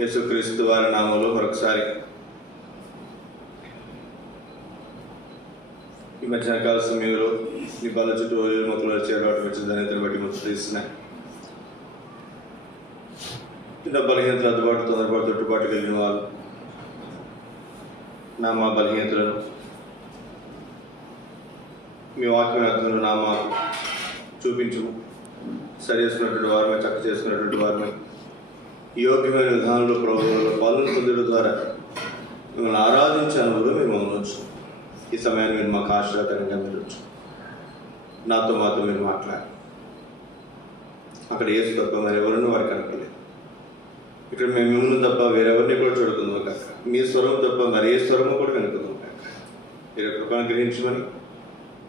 యేసుక్రీస్తు వారి నామంలో మరొకసారి ఈ మధ్యాహ్నకాల సమయంలో మీ బల చుట్టూ మొక్కలు చేరవాటు వచ్చిన దాన్ని బట్టి ముచ్చటిస్తున్నాయి. చిన్న బలహీనతలు అందుబాటు తొందరపాటు తొట్టుబాటు కలిగిన వాళ్ళు మా బలహీనతలను మీ వాక్యం అర్థంలో మాకు చూపించు. సరి చేసుకున్నటువంటి వారిని చక్క చేసుకున్నటువంటి వారిని యోగ్యమైన విధానంలో ప్రభుత్వంలో పాలన పొందడం ద్వారా మిమ్మల్ని ఆరాధించే అనుభవం మీరు మమ్మల్ని ఈ సమయాన్ని మీరు మాకు ఆశీర్వాదంగా మీరు నాతో మాతో మీరు మాట్లాడారు. అక్కడ యేసు తప్ప మరి ఎవరిని వారు కనపడలేదు. ఇక్కడ మేము మిమ్మల్ని తప్ప వేరెవరిని కూడా చూడుకుందాం కాక, మీ స్వరం తప్ప మరి ఏ స్వరము కూడా కనుకుందాం కాక. మీరు కృపను గ్రహించమని,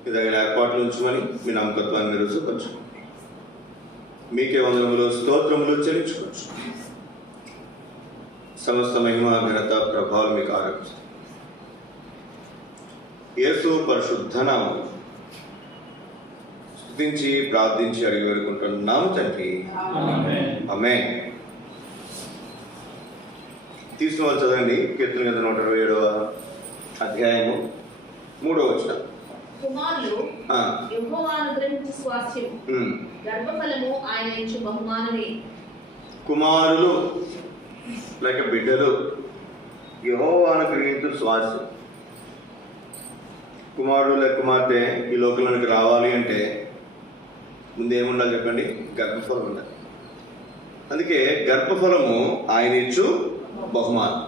మీ దగ్గర ఏర్పాట్లు ఉంచమని, మీ నమ్మకత్వాన్ని మీరు రుజుపరచమని, మీకే వందనములు స్తోత్రములు చెల్లించుకోవచ్చు. సమస్త మహిమ ఘనత ప్రభావం మీకు ఆరోపిస్తుంది. యేసు పరిశుద్ధ నామములో స్తుతించి ప్రార్థించి అడిగి వేడుకుంటున్నాము తండ్రి, ఆమేన్. తీసుకుని వాళ్ళు చదవండి. కీర్తన గ్రంథం 127వ అధ్యాయము 3వ వచనం. కుమారులు యెహోవాను గ్రహించు స్వాస్థ్యం, గర్భఫలము ఆయన ఇచ్చు బహుమానమే. కుమారులు లేక బిడ్డలు యెహోవాను గ్రహించు స్వాస్థ్యం. కుమారుడు లేక కుమార్తె ఈ లోకంలోనికి రావాలి అంటే ముందు ఏముండాలి చెప్పండి? గర్భఫలం ఉండాలి. అందుకే గర్భఫలము ఆయన ఇచ్చు బహుమానం.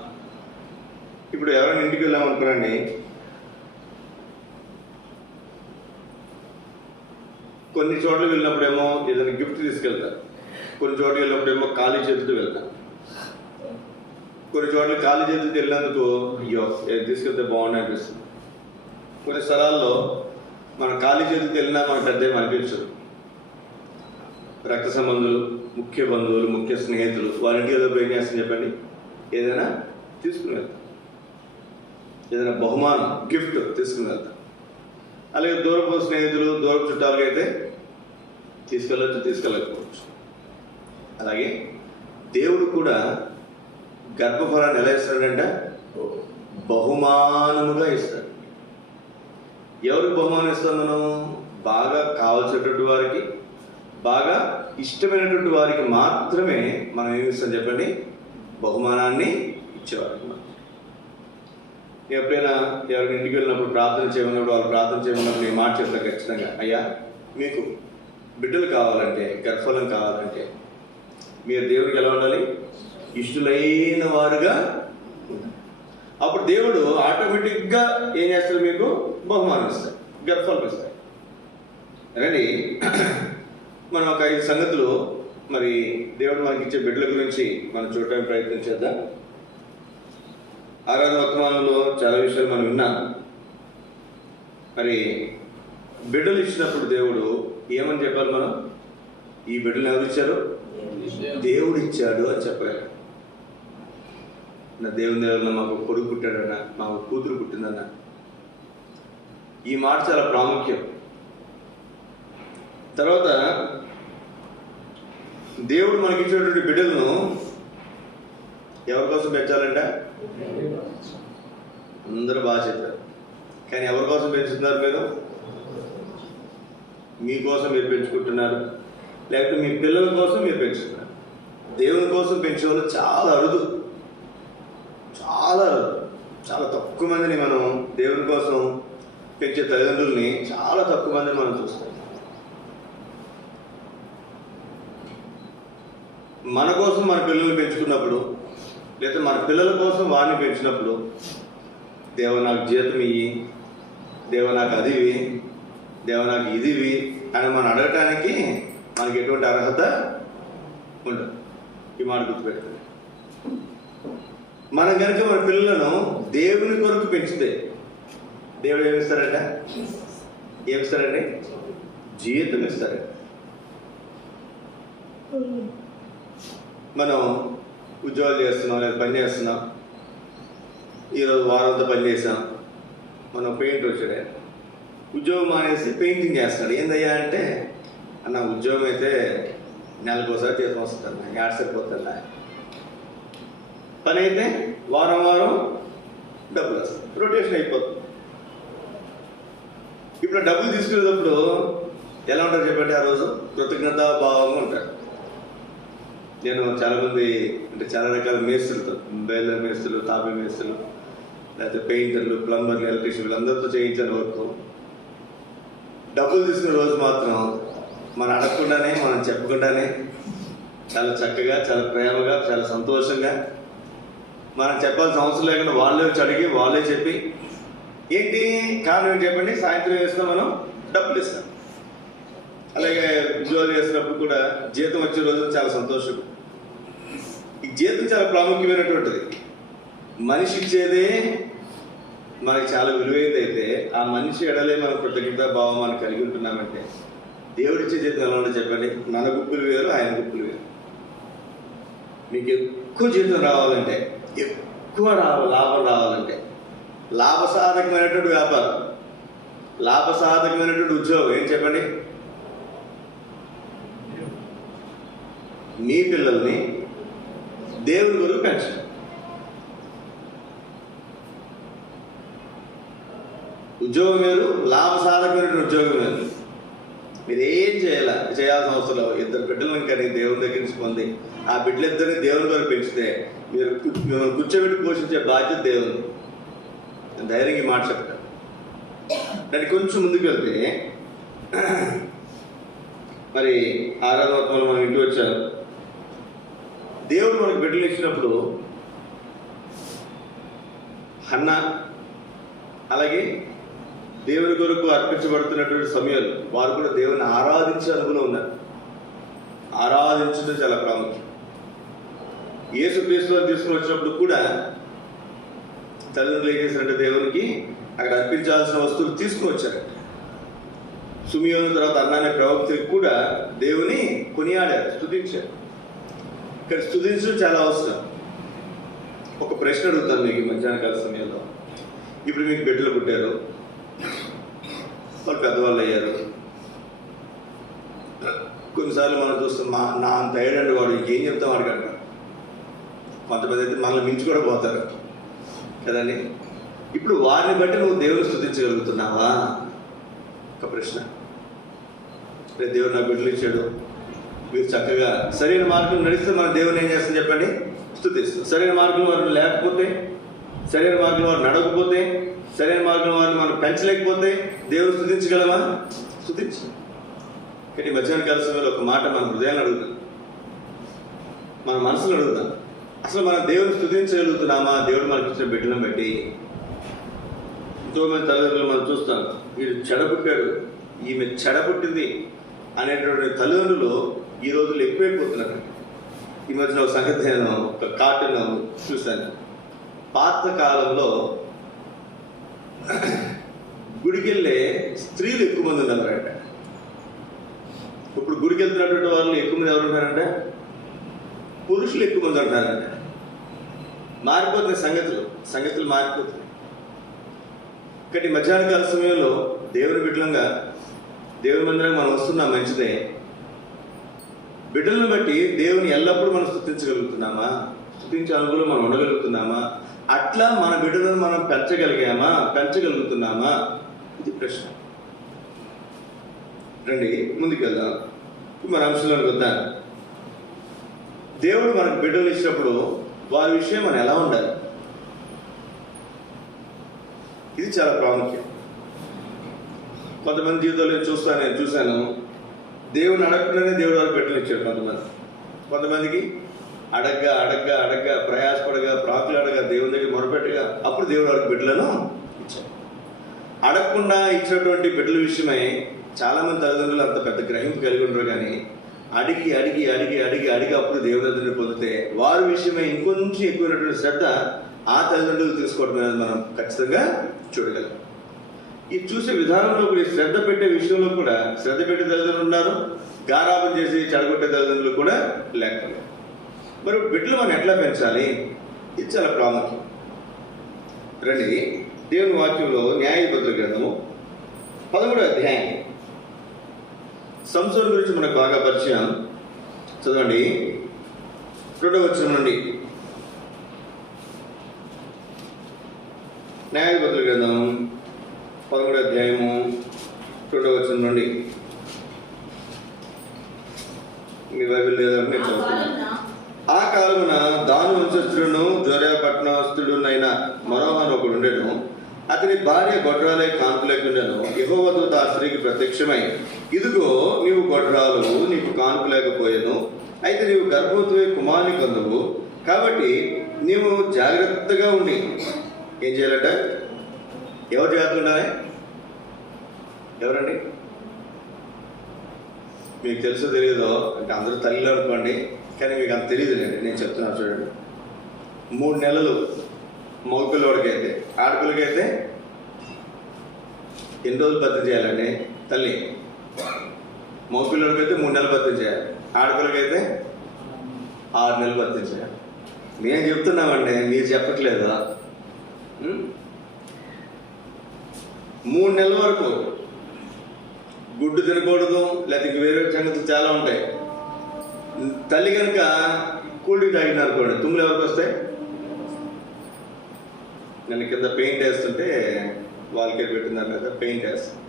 ఇప్పుడు ఎవరైనా ఇంటికి వెళ్ళామనుకోనండి, కొన్ని చోట్ల వెళ్ళినప్పుడేమో ఏదైనా గిఫ్ట్ తీసుకెళ్తారు, కొన్ని చోట్ల వెళ్ళినప్పుడేమో ఖాళీ చేతులతో వెళ్తారు. కొన్ని చోట్ల ఖాళీ చేతులతో వెళ్ళినందుకు అయ్యో తీసుకెళ్తే బాగుంది అనిపిస్తుంది. కొన్ని స్థలాల్లో మనం ఖాళీ చేతులతో వెళ్ళినా మనకు పెద్ద అనిపించదు. రక్త సంబంధులు, ముఖ్య బంధువులు, ముఖ్య స్నేహితులు వాళ్ళ ఇంటికి ఏదో ఏం చేస్తాను చెప్పండి, ఏదైనా తీసుకుని వెళ్తాం, ఏదైనా బహుమానం గిఫ్ట్ తీసుకుని వెళ్తాం. అలాగే దూరపు స్నేహితులు, దూరపు చుట్టాలకు అయితే తీసుకెళ్ళచ్చు, తీసుకెళ్ళకపోవచ్చు. అలాగే దేవుడు కూడా గర్భఫలాన్ని ఎలా ఇస్తాడంటే బహుమానముగా ఇస్తాడు. ఎవరికి బహుమానం ఇస్తాం? మనం బాగా కావాల్సినటువంటి వారికి, బాగా ఇష్టమైనటువంటి వారికి మాత్రమే మనం ఏమి ఇస్తాం చెప్పండి? బహుమానాన్ని ఇచ్చేవారికి. ఎప్పుడైనా ఎవరి ఇంటికి వెళ్ళినప్పుడు ప్రార్థన చేయమన్నప్పుడు, వాళ్ళు ప్రార్థన చేయమన్నప్పుడు ఈ మాట చెప్తారు ఖచ్చితంగా, అయ్యా మీకు బిడ్డలు కావాలంటే, గర్భఫలం కావాలంటే మీరు దేవుడికి ఎలా ఉండాలి? ఇష్టలైన వారుగా. అప్పుడు దేవుడు ఆటోమేటిక్గా ఏం చేస్తాడు? మీకు బహుమానం ఇస్తాడు, గర్భఫలం ఇస్తాడు. రండి, మనం ఒక 5 సంగతులు మరి దేవుడు మనకి ఇచ్చే బిడ్డల గురించి మనం చూడటానికి ప్రయత్నం చేద్దాం. ఆరాధన వర్తమానంలో చాలా విషయాలు మనం విన్నాం. మరి బిడ్డలు ఇచ్చినప్పుడు దేవుడు ఏమని చెప్పాలి? మనం ఈ బిడ్డలు ఎవరు ఇచ్చారు? దేవుడు ఇచ్చాడు అని చెప్పగలం. నా దేవుని దేవుడు మాకు కొడుకు పుట్టాడన్నా, మాకు కూతురు పుట్టిందన్నా, ఈ మాట చాలా ప్రాముఖ్యం. తర్వాత దేవుడు మనకి ఇచ్చినటువంటి బిడ్డలను ఎవరి కోసం పెంచాలంట? అందరూ బాగా చెప్పారు. కానీ ఎవరి కోసం పెంచుతున్నారు? మీరు మీకోసం మీరు పెంచుకుంటున్నారు, లేకపోతే మీ పిల్లల కోసం మీరు పెంచుతున్నారు. దేవుని కోసం పెంచేవాళ్ళు చాలా అరుదు, చాలా అరుదు. చాలా తక్కువ మందిని మనం దేవుని కోసం పెంచే తల్లిదండ్రుల్ని చాలా తక్కువ మందిని మనం చూస్తాం. మన కోసం మన పిల్లల్ని పెంచుకున్నప్పుడు, లేదా మన పిల్లల కోసం వారిని పెంచినప్పుడు, దేవ నాకు జీతం ఇయ్యి, దేవ నాకు అదివి, దేవ నాకు ఇదివి అని మనం అడగటానికి మనకి ఎటువంటి అర్హత ఉండదు. ఈ మాట గుర్తుపెట్టుకోండి. మనం కనుక మన పిల్లలను దేవుని కొరకు పెంచితే దేవుడు ఏమిస్తారంట? ఏమిస్తారండి? జీవితం ఇస్తారండి. మనం ఉద్యోగాలు చేస్తున్నాం, లేదా పని చేస్తున్నాం, ఈరోజు వారంతో పని చేసాం, మనం పెయింట్ వచ్చాడే, ఉద్యోగం మానేసి పెయింటింగ్ చేస్తాడు. ఏందయ్యా అంటే, అన్న ఉద్యోగం అయితే నెలకు ఒకసారి జీతం వస్తుందన్న, ఏడ సరిపోతుందా, పని అయితే వారం వారం డబ్బులు వస్తాయి, రొటేషన్ అయిపోతుంది. ఇప్పుడు డబ్బులు తీసుకునేటప్పుడు ఎలా ఉంటారు చెప్పండి? ఆ రోజు కృతజ్ఞతా భావంగా ఉంటారు. నేను చాలామంది అంటే చాలా రకాల మేస్త్రులతో, బేలర్ మేస్త్రులు, తాపీ మేస్త్రులు, లేకపోతే పెయింటర్లు, ప్లంబర్లు, ఎలక్ట్రీషియన్ వీళ్ళందరితో చేయించిన వరకు డబ్బులు తీసుకునే రోజు మాత్రం మనం అడగకుండానే, మనం చెప్పకుండానే చాలా చక్కగా, చాలా ప్రేమగా, చాలా సంతోషంగా, మనం చెప్పాల్సిన అవసరం లేకుండా వాళ్ళే వచ్చి అడిగి వాళ్ళే చెప్పి, ఏంటి కారణం ఏంటి చెప్పండి, సాయంత్రం వేస్తాం మనం డబ్బులు ఇస్తాం. అలాగే ఉద్యోగాలు చేసినప్పుడు కూడా జీతం వచ్చే రోజు చాలా సంతోషం. ఈ జీతం చాలా ప్రాముఖ్యమైనటువంటిది. మనిషి ఇచ్చేదే మనకి చాలా విలువైనది. అయితే ఆ మనిషి ఎడలే మనం కృతజ్ఞతా భావం మనం కలిగి ఉంటున్నామంటే దేవుడిచ్చే జీతం ఎలా ఉంటే చెప్పండి? మన గుప్పులు వేరు, ఆయన గుప్పులు వేరు. మీకు ఎక్కువ జీతం రావాలంటే, ఎక్కువ లాభం రావాలంటే, లాభసాధకమైనటువంటి వ్యాపారం, లాభసాధకమైనటువంటి ఉద్యోగం ఏం చెప్పండి? మీ పిల్లల్ని దేవుని కొరకు పెంచండి. ఉద్యోగం వేరు, లాభసాధకమైనటువంటి ఉద్యోగం వేరు. మీరు ఏం చేయాల్సిన అవసరం లేదు. 2 బిడ్డలను కానీ దేవుని దగ్గర నుంచి పొంది ఆ బిడ్డలిద్దరిని దేవుని కొరకు పెంచితే మిమ్మల్ని కూర్చోబెట్టి పోషించే బాధ్యత దేవుని. ధైర్యంగా మాట చెప్తాను. దాన్ని కొంచెం ముందుకు వెళ్తే మరి 6వ వచనంలో మనం ఇంటికి వచ్చారు. దేవుడు మనకు బిడ్డలు ఇచ్చినప్పుడు హన్న అలాగే దేవుని కొరకు అర్పించబడుతున్నటువంటి సమయాలు వారు కూడా దేవుని ఆరాధించే అనుభవం ఉన్నారు. ఆరాధించడం చాలా ప్రాముఖ్యం. యేసుక్రీస్తు తీసుకుని వచ్చినప్పుడు కూడా తల్లిదండ్రులు ఏం చేశారంటే దేవునికి అక్కడ అర్పించాల్సిన వస్తువులు తీసుకుని వచ్చారంట. సుమియోను తర్వాత అన్నానే ప్రవక్తకి కూడా దేవుని కొనియాడారు, స్తుతించారు. ఇక్కడ స్తుతించడం చాలా అవసరం. ఒక ప్రశ్న అడుగుతాను మీకు మధ్యాహ్న కాల సమయంలో. ఇప్పుడు మీకు బిడ్డలు పుట్టారు, వాళ్ళు పెద్దవాళ్ళు అయ్యారు. కొన్నిసార్లు మనం చూస్తాం, నా అంత ఏడండి వాడు ఇంకేం చెప్తాం వాడికి అంటారు. కొంతమంది అయితే మనల్ని మించి కూడా పోతారు కదండి. ఇప్పుడు వారిని బట్టి నువ్వు దేవుని స్తుతించగలుగుతున్నావా? ఒక ప్రశ్న. రేపు దేవుడు నా బిడ్డలు ఇచ్చాడు, మీరు చక్కగా సరైన మార్గం నడిస్తే మన దేవుని ఏం చేస్తాం చెప్పండి? స్తుతిస్తాం. సరైన మార్గం వారు లేకపోతే, సరైన మార్గం వారు నడవకపోతే, సరైన మార్గం వారిని మనం పెంచలేకపోతే దేవుడు స్తుతించగలమా? స్తుతించ. కానీ మధ్యాహ్న కాల సమయంలో ఒక మాట మన హృదయాన్ని అడుగుతాం, మన మనసును అడుగుతాం. అసలు మనం దేవుని స్తుతించగలుగుతున్నామా? దేవుడు మనకి ఇచ్చిన బిడ్డలను బట్టి. ఎంతోమంది తల్లిదండ్రులు మనం చూస్తాం, వీడు చెడపుట్టాడు, ఈమె చెడపుట్టింది అనేటువంటి తల్లిదండ్రులు ఈ రోజుల్లో ఎక్కువైపోతున్నారు. ఈ మధ్యన ఒక సంగతి నేను ఒక కార్టూన్ చూశాను. పాత కాలంలో గుడికి వెళ్ళే స్త్రీలు ఎక్కువ మంది ఉన్నారంట. ఇప్పుడు గుడికి వెళ్తున్నటువంటి వాళ్ళు ఎక్కువ మంది ఎవరు ఉంటారంటే పురుషులు ఎక్కువ మంది ఉంటారంట. మారిపోతున్నాయి సంగతులు మారిపోతున్నాయి. కానీ మధ్యాహ్న కాల సమయంలో దేవుని బిడ్డలంగా దేవుని మందిరంగా మనం వస్తున్నాం, మంచిదే. బిడ్డలను బట్టి దేవుని ఎల్లప్పుడూ మనం స్తుతించగలుగుతున్నామా? స్తుతించే అనుభవం మనం ఉండగలుగుతున్నామా? అట్లా మన బిడ్డలను మనం పెంచగలుగుతున్నామా? ఇది ప్రశ్న. రండి ముందుకు వెళ్దాం. మన అంశంలోకి వద్దాం. దేవుడు మనకు బిడ్డలు ఇచ్చినప్పుడు వారి విషయం మనం ఎలా ఉండాలి? ఇది చాలా ప్రాముఖ్యం. కొంతమంది జీవితంలో చూశాను, దేవుని అడగకుండానే దేవుడు వారికి బిడ్డలు ఇచ్చాడు. కొంతమందికి అడగ్గా ప్రయాసపడగా, ప్రాకులాడగా, దేవుని దగ్గర మొరపెట్టగా, అప్పుడు దేవుడు వారికి బిడ్డలను ఇచ్చాడు. అడగకుండా ఇచ్చినటువంటి బిడ్డల విషయమై చాలామంది తల్లిదండ్రులు అంత పెద్ద గ్రహింపు కలిగి ఉండరు. కానీ అడిగి అప్పుడు దేవుని దగ్గర పొందితే వారి విషయమై ఇంకొంచెం ఎక్కువైనటువంటి శ్రద్ధ ఆ తల్లిదండ్రులు తీసుకోవడం అనేది మనం ఖచ్చితంగా చూడగలం. ఈ చూసే విధానంలో కూడా, శ్రద్ధ పెట్టే విషయంలో కూడా శ్రద్ధ పెట్టే తల్లిదండ్రులు ఉన్నారు, గారాబం చేసి చెడగొట్టే తల్లిదండ్రులు కూడా లేకపోలేదు. మరి బిడ్డలు మనం ఎట్లా పెంచాలి? ఇది చాలా ప్రాముఖ్యం. రండి దేవుని వాక్యంలో న్యాయాధిపతుల గ్రంథము 13వ అధ్యాయం. సంసోను గురించి మనకు బాగా పరిచయం. చదవండి 2వ వచనం నుండి. న్యాయాధిపతుల గ్రంథం 11వ అధ్యాయము 2వ వచనం నుండి. మీ బైబిల్ లేదంటే నేను చదువుతున్నాను. ఆ కాలమున దాను వంశస్థుడును జొర్యా పట్టణస్థుడునైన మనోహన్ ఒకడు ఉండెను. అతని భార్య గొడ్రాలై కాన్పులేకుండాను. యెహోవా దూత ఆ స్త్రీకి ప్రత్యక్షమై, ఇదిగో నీవు గొడ్రాలు, నీకు కాన్పు లేకపోయాను, అయితే నీవు గర్భవతివై కుమారుని కందువు, కాబట్టి నీవు జాగ్రత్తగా ఉండి ఏం చేయాలంట? ఎవరు జాగ్రత్త ఉండాలి? ఎవరండి? మీకు తెలుసో తెలియదో అంటే అందరూ తల్లిలో అనుకోండి, కానీ మీకు అంత తెలియదులేండి. నేను చెప్తున్నాను చూడండి. 3 నెలలు మగపిల్లవాడికైతే, ఆడపిల్లకైతే ఎన్ని రోజులు భర్తీ చేయాలండి తల్లి? మగపిల్లవాడికైతే 3 నెలలు భర్తీ చేయాలి, ఆడపిల్లకైతే 6 నెలలు భర్తీ చేయాలి. మేము చెప్తున్నామండి, మీరు చెప్పట్లేదు. 3 నెలల వరకు గుడ్డు తినకూడదు, లేకపోతే వేరే సంగతులు చాలా ఉంటాయి. తల్లి కనుక కూల్డ్రింక్ తాగిన అనుకోండి, తుమ్ములు ఎవరికి వస్తాయి? నేను కింద పెయింట్ వేస్తుంటే వాళ్ళకే పెట్టినారు కదా, పెయింట్ వేస్తాను.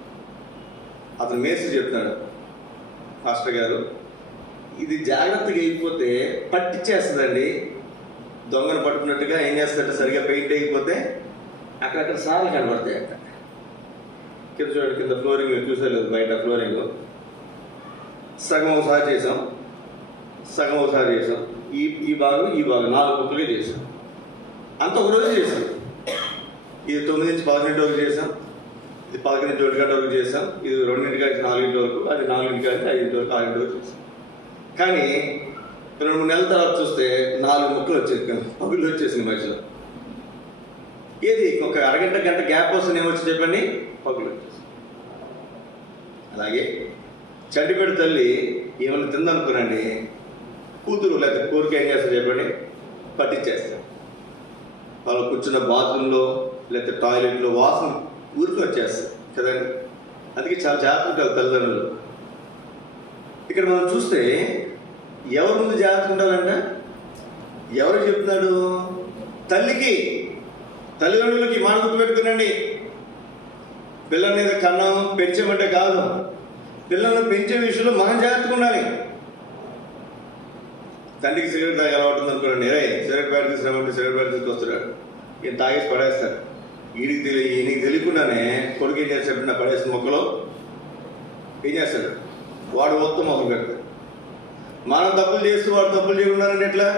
అతను మేస్త్రి చెప్తున్నాడు, మాస్టర్ గారు ఇది జాగ్రత్తగా అయిపోతే పట్టించేస్తుందండి. దొంగను పట్టుకున్నట్టుగా ఏం చేస్తుందంటే సరిగ్గా పెయింట్ వేయకపోతే అక్కడక్కడ సార్లు కనబడతాయి. అక్కడ కింద చూడండి, కింద ఫ్లోరింగ్ చూసేలేదు, బయట ఫ్లోరింగ్ సగం ఒకసారి చేసాం, సగం ఒకసారి చేసాం, ఈ భాగం 4 ముక్కలుగా చేసాం. అంత ఒక రోజు చేసాం. ఇది 9 నుంచి 11 వరకు చేసాం, ఇది 11 నుంచి 1 గంట వరకు చేసాం, ఇది 2 నుంచి 4 వరకు, అది 4 నుంచి 5 వరకు, 6 వరకు చేసాం. కానీ 2-3 నెలల తర్వాత చూస్తే 4 ముక్కలు వచ్చేది, పగులు వచ్చేసింది మధ్యలో. ఏది ఒక అరగంట గంట గ్యాప్ వస్తుంది, ఏమొచ్చి చెప్పండి, పగులు వచ్చేసి. అలాగే చంటిపెట్టు తల్లి ఏమైనా తిందనుకోనండి, కూతురు లేకపోతే కోరిక ఏం చేస్తారు చెప్పండి, పట్టించేస్తారు. వాళ్ళు కూర్చున్న బాత్రూంలో లేకపోతే టాయిలెట్లో వాసన ఊరికి వచ్చేస్తారు కదండి. అందుకే చాలా జాగ్రత్త ఉంటారు తల్లిదండ్రులు. ఇక్కడ మనం చూస్తే ఎవరి ముందు జాగ్రత్త ఉండాలంట? ఎవరు చెప్తున్నాడు? తల్లికి, తల్లిదండ్రులకి మాట గుర్తుపెట్టుకునండి. పిల్లల మీద కన్నాం పెంచమంటే కాదు, పిల్లలను పెంచే విషయంలో మనం జాగ్రత్తగా ఉండాలి. తండ్రికి సిగరెట్ తాగి అలవాటుంది అనుకోండి, సిగరెట్ ప్యాడ్ తీసుకురామంటే సిగరెట్ ప్యాడ్ తీసుకొస్తున్నాడు, ఈయన తాగేసి పడేస్తాడు. ఈయనకి తెలియకుండానే కొడుకు ఏం చేస్తాడు, నా పడేసిన మొక్కలో ఏం చేస్తాడు, వాడు మొత్తం మొదలు పెడతాడు. మనం తప్పులు చేస్తూ వాడు తప్పులు చేయకుండానంటే ఎట్లా?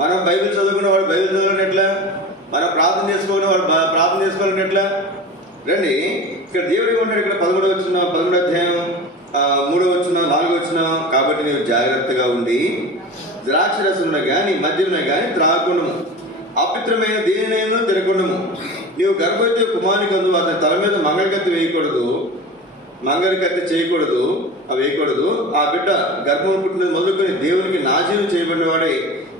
మనం బైబిల్ చదువుకున్న వాడు బైబిల్ చదవాలంటే ఎట్లా? మనం ప్రార్థన చేసుకోవాలి వాడు ప్రార్థన చేసుకోవాలంటే ఎట్లా? రండి, ఇక్కడ దేవుడు ఏమంటాడు? ఇక్కడ 11వ అధ్యాయం 3వ వచనం 4వ వచనం, కాబట్టి నీవు జాగ్రత్తగా ఉండి ద్రాక్ష రసమున కానీ మద్యమున కానీ త్రాగకుండము, అపవిత్రమైన దేనినైనా తినకుండము. నీవు గర్భవతి కుమారుని కందు, అతని తల మీద మంగళకత్తి వేయకూడదు, మంగళకత్తి చేయకూడదు, అవి వేయకూడదు. ఆ బిడ్డ గర్భం పుట్టినది మొదలుకొని దేవునికి నాజీరు చేయబడిన వాడై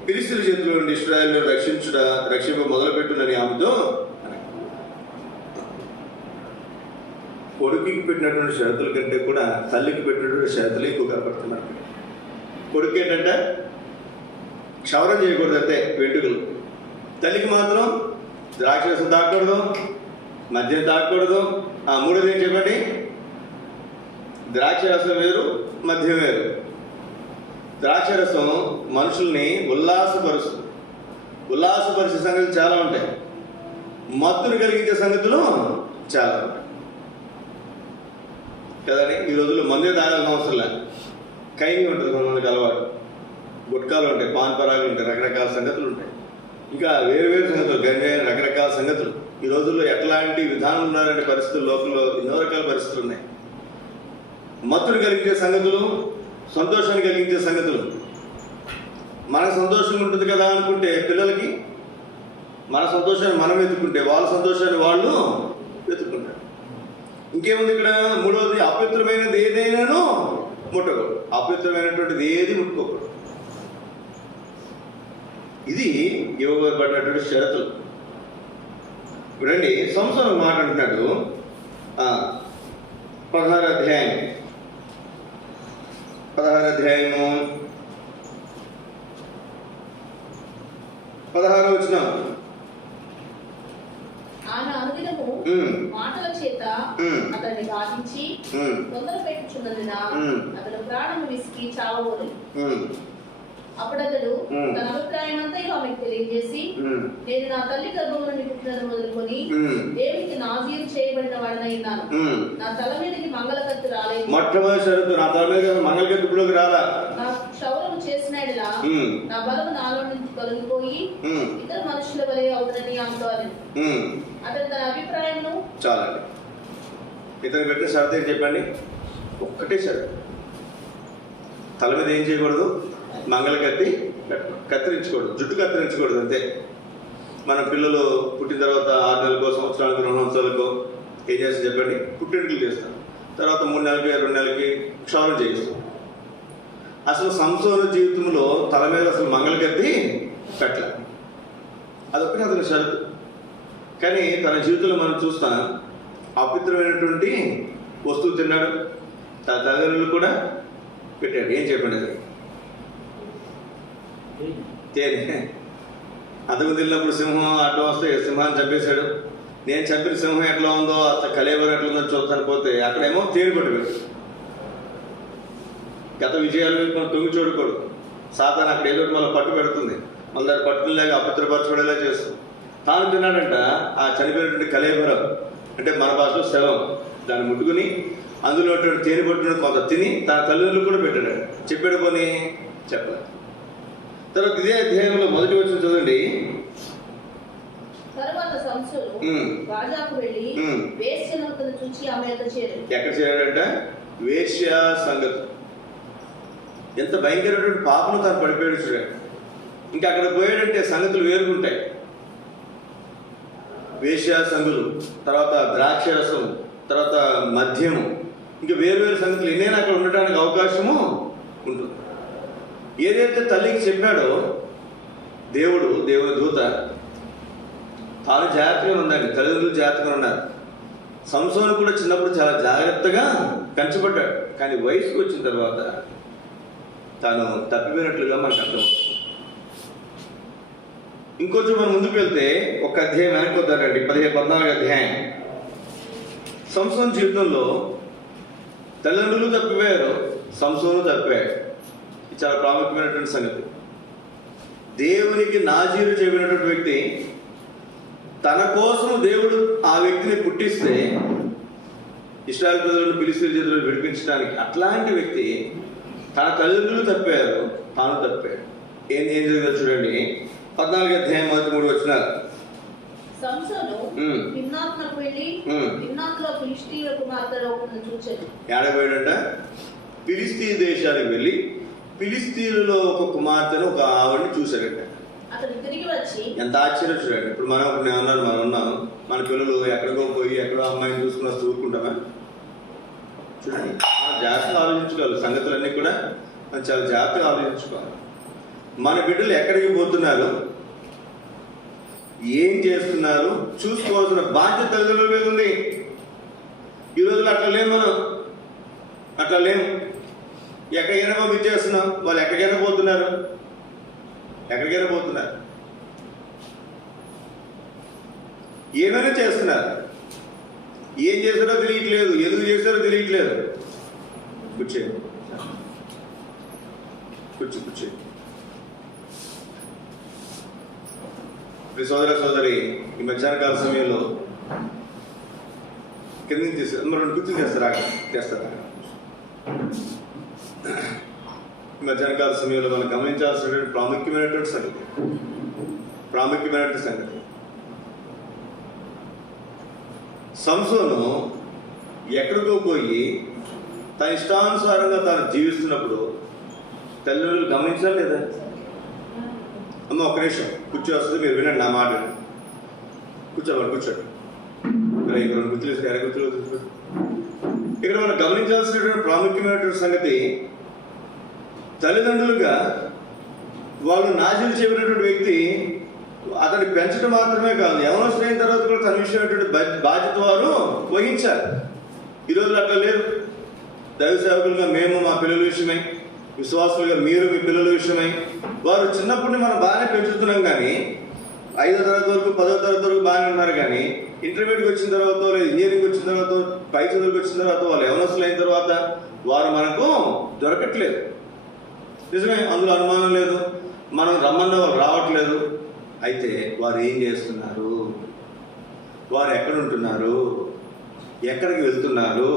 ఫిలిష్తీయుల చేతుల నుండి ఇశ్రాయేలును రక్షింప మొదలుపెట్టునని ఆమెతో. కొడుకుకి పెట్టినటువంటి షరతుల కంటే కూడా తల్లికి పెట్టినటువంటి షరతులు ఎక్కువ కనపడుతున్నారు. కొడుకు ఏంటంటే క్షవరం చేయకూడదు అంతే, వెంట్రుకలు. తల్లికి మాత్రం ద్రాక్షరసం తాగకూడదు, మద్యం తాగకూడదు. మూడోది ఏం చెప్పండి? ద్రాక్షరసం వేరు, మద్యం వేరు. ద్రాక్షరసం మనుషుల్ని ఉల్లాసపరిచే సంగతులు చాలా ఉంటాయి, మత్తును కలిగించే సంగతులు చాలా ఉంటాయి కదండి. ఈ రోజుల్లో మందే తాగాల్సిన అవసరం లేదు, కైని ఉంటుంది కొంతమందికి అలవాటు, గుట్కాలు ఉంటాయి, పాన్ పరాగులు ఉంటాయి, రకరకాల సంగతులు ఉంటాయి, ఇంకా వేరు సంగతులు, గంజాయి, రకరకాల సంగతులు. ఈ రోజుల్లో ఎట్లాంటి విధానం ఉన్నారంటే పరిస్థితులు, లోకంలో ఎన్నో రకాల పరిస్థితులు ఉన్నాయి. మత్తును కలిగించే సంగతులు, సంతోషాన్ని కలిగించే సంగతులు. మనకు సంతోషంగా ఉంటుంది కదా అనుకుంటే పిల్లలకి, మన సంతోషాన్ని మనం వెతుక్కుంటే వాళ్ళ సంతోషాన్ని వాళ్ళు వెతుక్కుంటారు. ఇంకేముంది ఇక్కడ? మూడవది, అపవిత్రమైనది ఏదైనాను ముట్టకూడదు. అపవిత్రమైనటువంటిది ఏది ముట్టుకోకూడదు. ఇది ఇవ్వబడినటువంటి షరతులు. రండి, సంవత్సరం మాట అంటున్నాడు 16వ అధ్యాయము 16వ వచనం. మాటల చేత అతన్ని బాధించి తొందర పెట్టుచున్నందున అతడు ప్రాణము విసికి చావబోలేదు. అప్పుడు అతడు తన అభిప్రాయం అంతా ఆమెకు తెలియజేసి, నేను నా తల్లి గర్భం నుండి పుట్టినది మొదలుకొని దేవునికి నాజీరు చేయబడిన వాడినై ఉన్నాను. నా తల మీదకి మంగళకత్తి రాలేదు. మొట్టమొదటి షరతు, నా తల మీద మంగళకత్తి ఇప్పుడుకి రాలా. నా క్షౌరము చేసినట్లా నా బలము నాలో నుంచి తొలగిపోయి ఇతర మనుషుల వలె అవుతుందని అనుకోవాలి. అతను తన అభిప్రాయం చాలండి. ఇతను పెట్టిన షరతు ఏం చెప్పండి? ఒక్కటే షరతు, తల మీద ఏం చేయకూడదు? మంగళకత్తి కత్తిరించకూడదు, జుట్టు కత్తిరించకూడదు, అంతే. మన పిల్లలు పుట్టిన తర్వాత 6 నెలలకో, సంవత్సరాలకు, 2 సంవత్సరాలకో ఏం చేస్తాం చెప్పండి? పుట్టింటికి చేస్తాం. తర్వాత 3 నెలలకి, 2 నెలలకి క్షౌరం చేయిస్తాం. అసలు సంసోను జీవితంలో తల మీద అసలు మంగళకత్తి కట్ల, అదొక్కటి అతని షరతు. కానీ తన జీవితంలో మనం చూస్తాం, అపవిత్రమైనటువంటి వస్తువు తిన్నాడు, తన తల్లిదండ్రులు కూడా పెట్టాడు. ఏం చెప్పండి? అది తేనె. అతను తిన్నప్పుడు సింహం అడ్డం వస్తే సింహాన్ని చంపేశాడు. నేను చంపిన సింహం ఎట్లా ఉందో, కలేబరం ఎట్లా ఉందో చూస్తాను పోతే అక్కడేమో తేనె కొట్టిపోయాడు. గత విజయాలు మనం తొంగి చూడకూడదు. సాతాను అక్కడ ఏదో మళ్ళీ పట్టు పెడుతుంది, మళ్ళీ దాన్ని పట్టుకునేలాగా అపవిత్రపరచబడేలా చేస్తుంది. తాను తిన్నాడంట ఆ చనిపోయినటువంటి కలేబరం, అంటే మన భాషలో శవం, దాన్ని ముట్టుకుని అందులో తేనె పట్టుకుని కొంత తిని తన తల్లిదండ్రులు కూడా పెట్టాడు. చెప్పాడు పోనీ? చెప్పలేదు. తర్వాత ఇదే అధ్యాయంలో మొదటి వచ్చిన చదవండి. తర్వాత సంసోను రాజాకు వెళ్ళి వేశ్యను చూచి ఆమె యొద్ద చేరాడు. ఎక్కడ చేరాడంట? వేశ్య సంగతి. ఎంత భయంకరమైన పాపను తాను పడిపోయాడు చూడండి. ఇంకా అక్కడ పోయాడంటే సంగతులు వేరుగుంటాయి. వేశ్య సంగులు, తర్వాత ద్రాక్ష రసం, తర్వాత మద్యము, ఇంకా వేరు సంగతులు ఎన్నైనా అక్కడ ఉండటానికి అవకాశము ఉంటుంది. ఏదైతే తల్లికి చెప్పాడో దేవుడి దూత, తాను జాగ్రత్తగా ఉందండి, తల్లిదండ్రులు జాగ్రత్తగా ఉన్నారు. సంసోను కూడా చిన్నప్పుడు చాలా జాగ్రత్తగా పెంచబడ్డాడు. కానీ వయసుకు వచ్చిన తర్వాత తాను తప్పిపోయినట్లుగా మనకు అర్థం. ఇంకొంచెం మనం ముందుకు వెళ్తే ఒక అధ్యాయం వెనక్కి వద్దారండి, 14 అధ్యాయం. సంసోను జీవితంలో తల్లిదండ్రులు తప్పిపోయారు, సంసోను తప్పిపోయాడు. ఇది చాలా ప్రాముఖ్యమైనటువంటి సంగతి. దేవునికి నాజీరు చేయబడినటువంటి వ్యక్తి, తన కోసం దేవుడు ఆ వ్యక్తిని పుట్టిస్తే ఇశ్రాయేలు ప్రజలను ఫిలిష్తీయుల చేతుల్లో విడిపించడానికి, అట్లాంటి వ్యక్తి తన తల్లిదండ్రులు తప్పారు, తాను తప్పాడు. ఏం జరిగిందో చూడండి. 14 అధ్యాయం 3 వచనాలు. సంసోను తిమ్నాతునకు వెళ్ళి తిమ్నాతులో ఫిలిష్తీయుల కుమార్తె ఒకరిని చూచాడు. ఏడబోయాడంట? ఫిలిష్తీయ దేశానికి వెళ్ళి ఫిలిష్తీయులలో ఒక కుమార్తెను, ఒక ఆవిడని చూశాడట. అతను తిరిగి వచ్చి, ఎంత ఆశ్చర్యం చూడండి. ఇప్పుడు మనం ఉన్నాను, మన పిల్లలు ఎక్కడికో పోయి ఎక్కడో అమ్మాయిని చూసుకుని వస్తూ ఊరుకుంటామా? చూడండి, జాగ్రత్తగా ఆలోచించుకోవాలి. సంగతులన్నీ కూడా మనం చాలా జాగ్రత్తగా ఆలోచించుకోవాలి. మన బిడ్డలు ఎక్కడికి పోతున్నారు, ఏం చేస్తున్నారు చూసుకోవాల్సిన బాధ్యత తల్లిదండ్రుల మీద ఉంది. ఈ రోజులు అట్లా లేము, మనం అట్లా లేము. ఎక్కడికైనా పంపించేస్తున్నాం, వాళ్ళు ఎక్కడికైనా పోతున్నారు. ఏమైనా చేస్తున్నారు, ఏం చేస్తారో తెలియట్లేదు, ఎందుకు చేస్తారో తెలియట్లేదు. కూర్చో. సోదరి, ఈ మధ్యాహ్న కాల సమయంలో కింద తీస్తారు, మరి 2 గుర్తులు చేస్తారా? ఈ మధ్యాహ్న కాల సమయంలో మనం గమనించాల్సినటువంటి ప్రాముఖ్యమైనటువంటి సంగతి, సంసోను ఎక్కడికో పోయి తన ఇష్టానుసారంగా తాను జీవిస్తున్నప్పుడు తల్లిదండ్రులు గమనించాలి లేదా? అమ్మ ఒక నిమిషం కూర్చోవస్తుంది, మీరు వినండి నా మాట. కూర్చోండి. ఇక్కడ గుర్తులు ఇక్కడ మనం గమనించాల్సినటువంటి ప్రాముఖ్యమైనటువంటి సంగతి, తల్లిదండ్రులుగా వాళ్ళు నాజీలు చేయబడినటువంటి వ్యక్తి అతన్ని పెంచడం మాత్రమే కాదు, యవనస్తులైన తర్వాత కూడా తన విషయమైనటువంటి బాధ్యత వారు వహించాలి. ఈరోజు అట్లా లేదు. దైవ సేవకులుగా మేము మా పిల్లల విషయమై, విశ్వాసులుగా మీరు మీ పిల్లల విషయమై, వారు చిన్నప్పటి మనం బాగానే పెంచుతున్నాం. కానీ 5వ తరగతి వరకు 10వ తరగతి వరకు బాగానే ఉన్నారు, కానీ ఇంటర్మీడియట్కి వచ్చిన తర్వాత లేదా ఇంజనీరింగ్ వచ్చిన తర్వాత పై చదువులకు వచ్చిన తర్వాత వాళ్ళు యవనస్తులు అయిన తర్వాత వారు మనకు దొరకట్లేదు. నిజమే, అందులో అనుమానం లేదు. మనం రమ్మన్న వాళ్ళు రావట్లేదు. అయితే వారు ఏం చేస్తున్నారు, వారు ఎక్కడ ఉంటున్నారు, ఎక్కడికి వెళ్తున్నారు,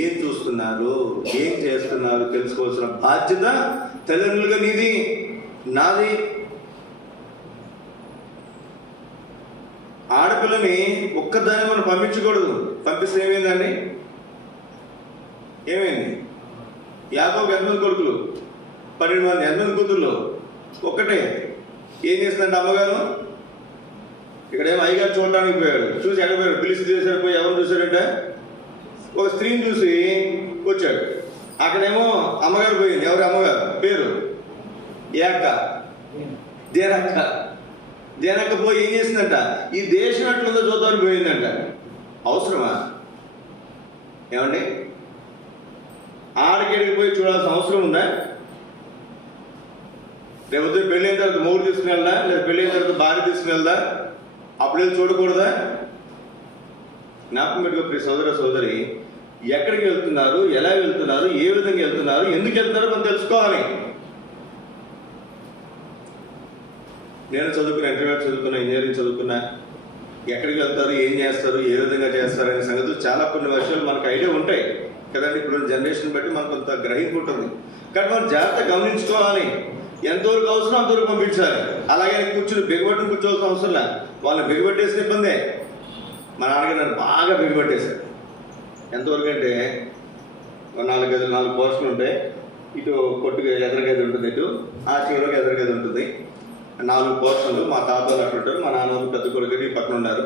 ఏం చూస్తున్నారు, ఏం చేస్తున్నారు తెలుసుకోవాల్సిన బాధ్యత తల్లిదండ్రులుగా నీది, నాది. ఆడపిల్లని ఒక్కదాన్ని మనం పంపించకూడదు. పంపిస్తే ఏమైందండి? ఏమైంది? యాకోబుకు ఎంతమంది కొడుకులు? 12 మంది. ఎంతమంది కూతుర్లు? ఒక్కటే. ఏం చేస్తుందంటే అమ్మగారు, ఇక్కడేమో అయ్యగారు చూడడానికి పోయాడు. చూసి ఎక్కడ పోయాడు? పిలిచి చేశాడు. పోయి ఎవరు చూశాడంటే ఒక స్త్రీని చూసి వచ్చాడు. అక్కడేమో అమ్మగారు పోయింది. ఎవరు అమ్మగారు? పేరు ఏక దేనక్క. దేనక్క పోయి ఏం చేసిందంట? ఈ దేశం ఎట్లుందో చూద్దామని పోయిందంట. అవసరమా? ఏమండి, ఆడకేడికి పోయి చూడాల్సిన అవసరం ఉందా? లేకపోతే పెళ్ళైన తర్వాత మూడు తీసుకుని వెళ్దా, లేదా పెళ్ళైన తర్వాత భార్య తీసుకుని వెళ్దా? అప్పుడేది చూడకూడదా? జ్ఞాపకం పెట్టుకో ప్రియ సోదర సోదరి, ఎక్కడికి వెళ్తున్నారు, ఎలా వెళ్తున్నారు, ఏ విధంగా వెళ్తున్నారు, ఎందుకు వెళ్తున్నారో మనం తెలుసుకోవాలి. నేను చదువుకున్నా, ఇంటర్మీడియట్ చదువుకున్నా, ఇంజనీరింగ్ చదువుకున్నా. ఎక్కడికి వెళ్తారు, ఏం చేస్తారు, ఏ విధంగా చేస్తారు అనే సంగతులు చాలా కొన్ని విషయాలు మనకు ఐడియా ఉంటాయి కదండి. ఇప్పుడు జనరేషన్ బట్టి మనకు కొంత గ్రహింపు ఉంటుంది. కానీ మనం జాగ్రత్త గమనించుకోవాలి. ఎంతవరకు అవసరం అంతవరకు పంపించాలి. అలాగే కూర్చుని బిగబట్టుని కూర్చోవాల్సిన అవసరం లేదు. వాళ్ళని బిగబట్టేసిన ఇబ్బందే. మా నాన్నగారు నన్ను బాగా బిగబట్టేశారు. ఎంతవరకు అంటే 4 గదులు, 4 పోర్షన్లు ఉంటాయి. ఇటు కొట్టుగా ఎదురుగది ఉంటుంది, ఇటు ఆ చివరికి ఎదురుగది ఉంటుంది. 4 పోర్షన్లు. మా తాతలు అక్కడ ఉంటారు, మా నాన్న పెద్ద కొడుకు ఈ పక్కన ఉన్నారు.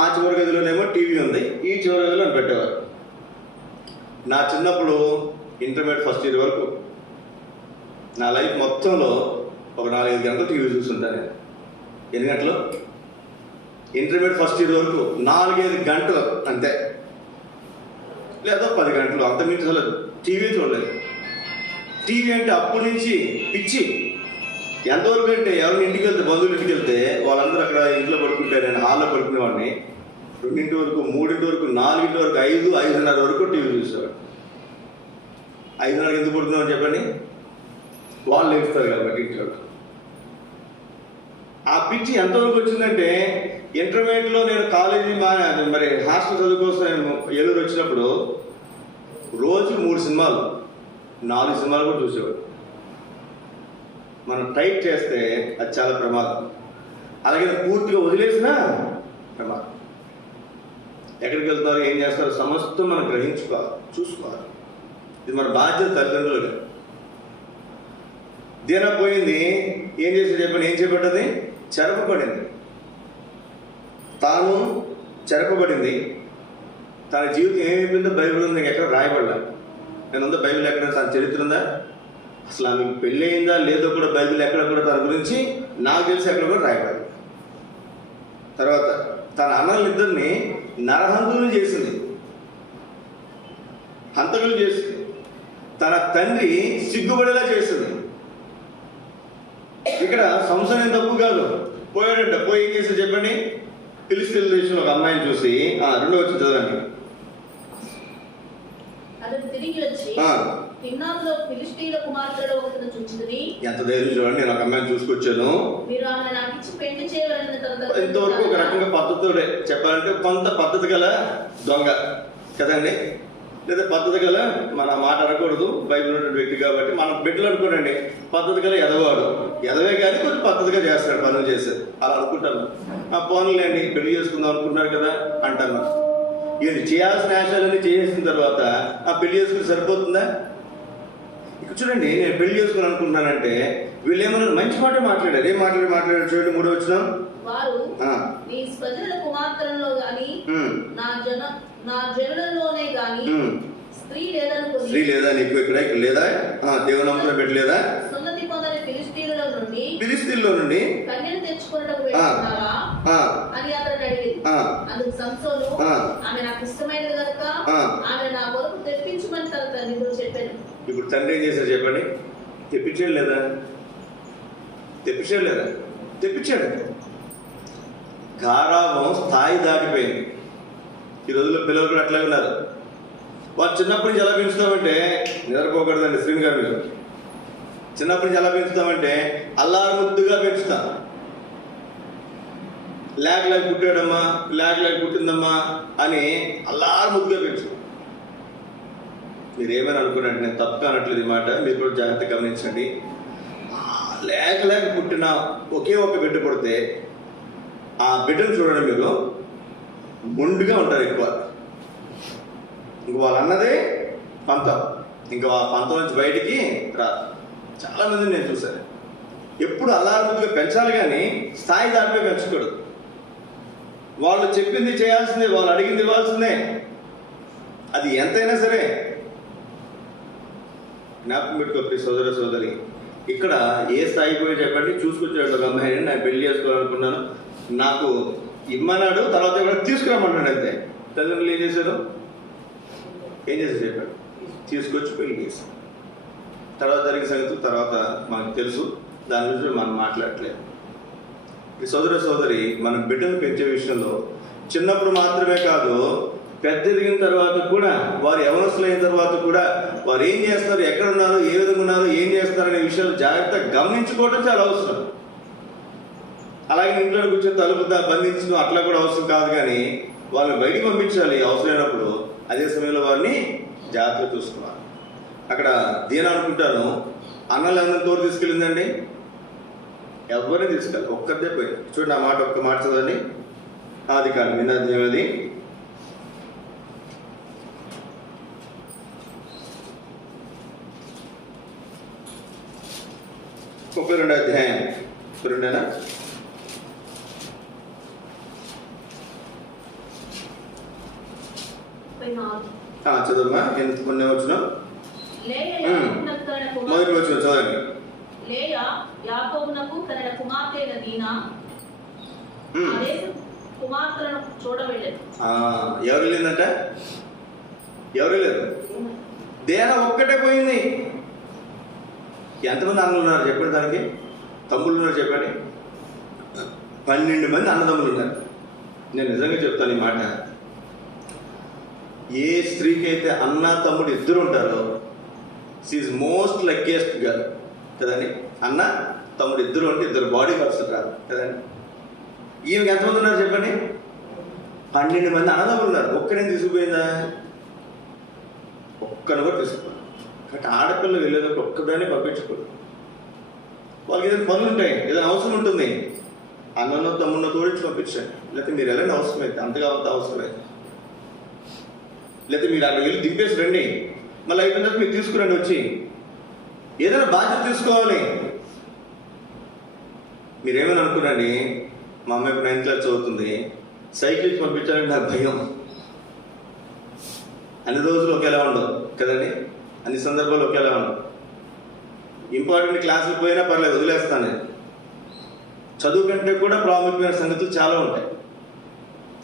ఆ చివరి గదిలోనేమో టీవీ ఉంది, ఈ చివరి గదిలో పెట్టేవారు. నా చిన్నప్పుడు ఇంటర్మీడియట్ ఫస్ట్ ఇయర్ వరకు నా లైఫ్ మొత్తంలో ఒక 4-5 గంటలు టీవీ చూస్తుంటాను నేను. ఎన్ని గంటలు? ఇంటర్మీడియట్ ఫస్ట్ ఇయర్ వరకు 4-5 గంటలు అంతే, లేదా 10 గంటలు, అంతమించి అసలు టీవీ చూడలేదు. టీవీ అంటే అప్పటి నుంచి పిచ్చి. ఎంతవరకు అంటే ఎవరిని ఇంటికి వెళ్తే, బంధువులు ఇంటికి వెళ్తే వాళ్ళందరూ అక్కడ ఇంట్లో పడుకుంటే నేను హాల్లో పడుకునేవాడిని. 2 వరకు, 3 వరకు, 4 వరకు, 5-5:30 వరకు టీవీ చూసేవాడు. 5:30 ఎందుకు పడుకున్నామని చెప్పండి? వాళ్ళు లేస్తారు కాబట్టి ఇంట్లో. ఆ పిచ్చి ఎంతవరకు వచ్చిందంటే ఇంటర్మీడియట్లో నేను కాలేజీ మరి హాస్టల్ చదువు కోసం నేను ఏలూరు వచ్చినప్పుడు రోజుకి 3 సినిమాలు, 4 సినిమాలు కూడా చూసేవాడు. మనం టైప్ చేస్తే అది చాలా ప్రమాదం. అలాగే పూర్తిగా వదిలేసినా ప్రమాదం. ఎక్కడికి వెళ్తారు, ఏం చేస్తారు, సమస్తం మనం గ్రహించుకోవాలి, చూసుకోవాలి. ఇది మన బాధ్యత తల్లిదండ్రులుగా. దీనా పోయింది, ఏం చేసి చెప్పండి? ఏం చేపట్టది? చెరపబడింది. తాను చెరపబడింది. తన జీవితం ఏమైపోయిందో బైబిల్ ఉంది, ఎక్కడ రాయబడలా. నేను ఉందా బైబిల్ ఎక్కడ? తన చరిత్ర ఉందా? అసలు ఆమెకు పెళ్ళి అయిందా లేదో కూడా బైబిల్ ఎక్కడ కూడా తన గురించి నాకు తెలిసి ఎక్కడ కూడా రాయబడదు. తర్వాత తన అన్నలిద్దరిని నరహంతులు చేసింది, హంతకులు చేసింది. తన తండ్రి సిగ్గుపడేలా చేసింది. ఇక్కడ సంసారం తప్పు కాదు. పోయాడంట, పోయి ఏం చేసి చెప్పండి? ఫిలిష్తీయుల దేశంలో ఒక అమ్మాయిని చూసి, 2వ వచనం చదవండి. అతడు తిరిగి వచ్చి తిమ్నాతులో ఫిలిష్తీయుల కుమార్తెలలో ఒకటిని చూచితిని. ఎంత ధైర్యం చూడండి! నేను ఒక అమ్మాయిని చూసుకొచ్చాను, మీరు ఆమె నాకు ఇచ్చి పెళ్లి చేయాలని. ఇంతవరకు ఒక రకంగా పద్ధతితోడే చెప్పాలంటే కొంత పద్ధతి గల దొంగ కదండి, లేదా పద్ధతి గల, మన మాట అనకూడదు, బైబిల్ ఉన్నటువంటి వ్యక్తి కాబట్టి మనం బిడ్డలు అనుకోనండి, పద్ధతి గల ఎదవాడు. ఎదవే కానీ కొంచెం పద్ధతిగా చేస్తాడు, పనులు చేసేది. అలా అనుకుంటాను. పోన్లేండి పెళ్లి చేసుకుందాం అనుకుంటున్నారు కదా అంటాను. ఇది చేయాల్సిన ఆశలన్నీ చేసిన తర్వాత ఆ పెళ్లి చేసుకుని సరిపోతుందా? ఇక్కడ చూడండి, నేను పెళ్లి చేసుకుని అనుకుంటున్నానంటే వీళ్ళు ఏమన్నారు? మంచి మాట మాట్లాడారు. ఏం మాట్లాడారు చూడండి. 3వ వచనం. వారు నీ స్వజనుల కుమార్తెలలో గాని నా జనులలోనే గాని స్త్రీ లేదా నీకు ఇక్కడ లేదా? దేవుని నమ్ముకున్న పెట్టలేదా? సున్నతి పొందని ఫిలిష్తీయుల్లో నుండి కన్యను తెచ్చుకున్నటకు వెళ్తున్నారా అని అతడు అడిగింది. అందుకు సంసోను, ఆమె నాకు ఇష్టమైనది కనుక ఆమె నా కొరకు తెప్పించమని తన తండ్రితో చెప్పాను. ఇప్పుడు తండ్రి ఏం చేశారు చెప్పండి? తెప్పించాడు లేదా? తెప్పించాడు. గారాబం స్థాయి దాటిపోయింది. ఈ రోజుల్లో పిల్లలు కూడా అట్లాగే ఉన్నారు. వాళ్ళు చిన్నప్పటి నుంచి ఎలా పెంచుతామంటే, నిద్రపోకూడదండి శ్రీని గారు మీరు, చిన్నప్పటి నుంచి ఎలా పెంచుతామంటే అల్లారు ముద్దుగా పెంచుతాం. లేక పుట్టాడమ్మా, లేక పుట్టిందమ్మా అని అల్లారు ముద్దుగా పెంచుతాం. మీరు ఏమైనా అనుకున్నట్టు, నేను తప్పు అనట్లేదు ఈ మాట, మీరు కూడా జాగ్రత్త గమనించండి. లేక పుట్టిన ఒకే ఒక బిడ్డ పుడితే ఆ బిడ్డను చూడండి, మీరు మొండిగా ఉంటారు ఎక్కువ. ఇంక వాళ్ళు అన్నదే పంతం, ఇంకా ఆ పంతం నుంచి బయటికి రాదు. చాలామంది నేను చూశాను. ఎప్పుడు అల్లారుముద్దుగా పెంచాలి కానీ స్థాయి దాటిపోయి పెంచకూడదు. వాళ్ళు చెప్పింది చేయాల్సిందే, వాళ్ళు అడిగింది ఇవ్వాల్సిందే, అది ఎంతైనా సరే. జ్ఞాపకం పెట్టుకో సోదర సోదరి, ఇక్కడ ఏ స్థాయికి పోయి చెప్పండి, చూసుకొచ్చాడు ఒక అమ్మాయిని, నేను పెళ్లి చేసుకోవాలనుకున్నాను, నాకు ఇమ్మన్నాడు, తర్వాత కూడా తీసుకురమ్మన్నాడు. అంతే. తల్లిదండ్రులు ఏం చేశారు చెప్పాడు, తీసుకొచ్చి పెళ్లి చేశాను. తర్వాత జరిగిన సంగతి తర్వాత మనకు తెలుసు, దాని గురించి మనం మాట్లాడట్లేదు. ఈ సోదర సోదరి, మన బిడ్డను పెంచే విషయంలో చిన్నప్పుడు మాత్రమే కాదు, పెద్ద ఎదిగిన తర్వాత కూడా, వారు యవనస్తులు అయిన తర్వాత కూడా వారు ఏం చేస్తారు, ఎక్కడ ఉన్నారు, ఏ విధంగా ఉన్నారు, ఏం చేస్తారు అనే విషయాలు జాగ్రత్తగా గమనించుకోవడం చాలా అవసరం. అలాగే ఇంట్లో కూర్చొని తలుపు బంధించడం అట్లా కూడా అవసరం కాదు, కానీ వాళ్ళని బయటికి పంపించాలి అవసరమైనప్పుడు. అదే సమయంలో వారిని జాగ్రత్తగా చూసుకోవాలి. అక్కడ దీని అనుకుంటాను, అన్నలందరూ తోడు తీసుకెళ్ళిందండి, ఎవరిని తీసుకెళ్ళి ఒక్కరిదే పోయింది. చూడండి, ఆ మాట ఒక్క మాట చదవండి. ఆదికాండం 8వ 32వ అధ్యాయం 32 చదవమ్మా. కొన్ని వచ్చిన మొదటి వచ్చిన చదవండి. లేయా యాకోబునకు తన కుమార్తె దీనా కుమార్తెలను చూడవెళ్ళాడు. ఎవరు వెళ్ళిందంట? ఎవరు వెళ్ళారు? దేన ఒక్కటే పోయింది. ఎంతమంది అన్నలు ఉన్నారు చెప్పండి, దానికి తమ్ముళ్ళు ఉన్నారు చెప్పండి. 12 మంది అన్నదమ్ములు ఉన్నారు. నేను నిజంగా చెప్తాను ఈ మాట, ఏ స్త్రీకి అయితే అన్న తమ్ముడు ఇద్దరు ఉంటారో షీఈ్ మోస్ట్ లక్కీయెస్ట్ గర్ల్ కదండి. అన్న తమ్ముడు ఇద్దరు అంటే ఇద్దరు బాడీ పర్సన్ రాదు కదండి. ఈమెకి ఎంతమంది ఉన్నారు చెప్పండి? 12 మంది అన్నదమ్ములు ఉన్నారు. ఒక్కడే తీసుకుపోయిందా? ఒక్కడు కూడా తీసుకుపోయింది. కాబట్టి ఆడపిల్ల వెళ్ళేటప్పుడు ఒక్కదాన్ని పంపించకూడదు. వాళ్ళకి ఏదైనా పనులు ఉంటాయి, ఏదైనా అవసరం ఉంటుంది, అన్నలో తమ్ముడిలో తోడించి పంపించండి. లేకపోతే మీరు వెళ్ళండి అవసరమైతే, అంతగా అంత అవసరమైతే. లేకపోతే మీరు అక్కడ వెళ్ళి దింపేసి రండి, మళ్ళీ అయిపోయిన తర్వాత మీరు తీసుకురండి. వచ్చి ఏదైనా బాధ్యత తీసుకోవాలి. మీరేమని అనుకురండి, మా అమ్మాయి 9th క్లాస్ చదువుతుంది, సైకిల్ ఇచ్చి పంపించాలంటే నాకు భయం. అన్ని రోజులు ఒకేలా ఉండవు కదండి, అన్ని సందర్భాలు ఒకేలా ఉండవు. ఇంపార్టెంట్ క్లాసులు పోయినా పర్లేదు, వదిలేస్తాను. చదువు కంటే కూడా ప్రాముఖ్యమైన సంగతులు చాలా ఉంటాయి.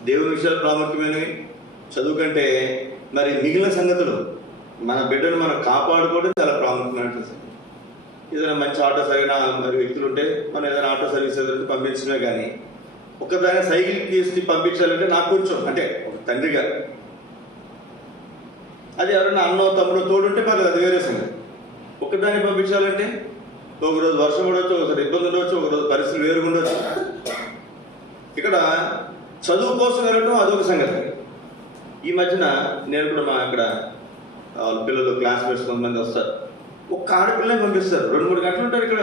దేవుని విషయాలు ప్రాముఖ్యమైనవి చదువు కంటే. మరి మిగిలిన సంగతులు, మన బిడ్డను మనం కాపాడుకోవడం చాలా ప్రాముఖ్యమైన సంగతి. ఏదైనా మంచి ఆటో సరైన మరి వ్యక్తులు ఉంటే మనం ఏదైనా ఆటో సర్వీస్ ఏదైనా పంపించడమే కానీ, ఒకదాని సైకిల్ తీసి పంపించాలంటే నాకు కొంచెం, అంటే ఒక తండ్రిగా, అది ఎవరైనా అన్నో తమ్ముడో తోడుంటే పర్లేదు, అది వేరే సంగతి. ఒకదాన్ని పంపించాలంటే ఒకరోజు వర్షం ఉండొచ్చు, ఒకసారి ఇబ్బంది ఉండవచ్చు, ఒకరోజు పరిస్థితులు వేరుగా ఉండొచ్చు. ఇక్కడ చదువు కోసం వెళ్ళడం అదొక సంగతి. ఈ మధ్యన నేను కూడా మా ఇక్కడ పిల్లలు క్లాస్మేట్స్ కొంతమంది వస్తారు, ఒక్క ఆడపిల్లని పంపిస్తారు. 2-3 గంటలు ఉంటారు ఇక్కడ.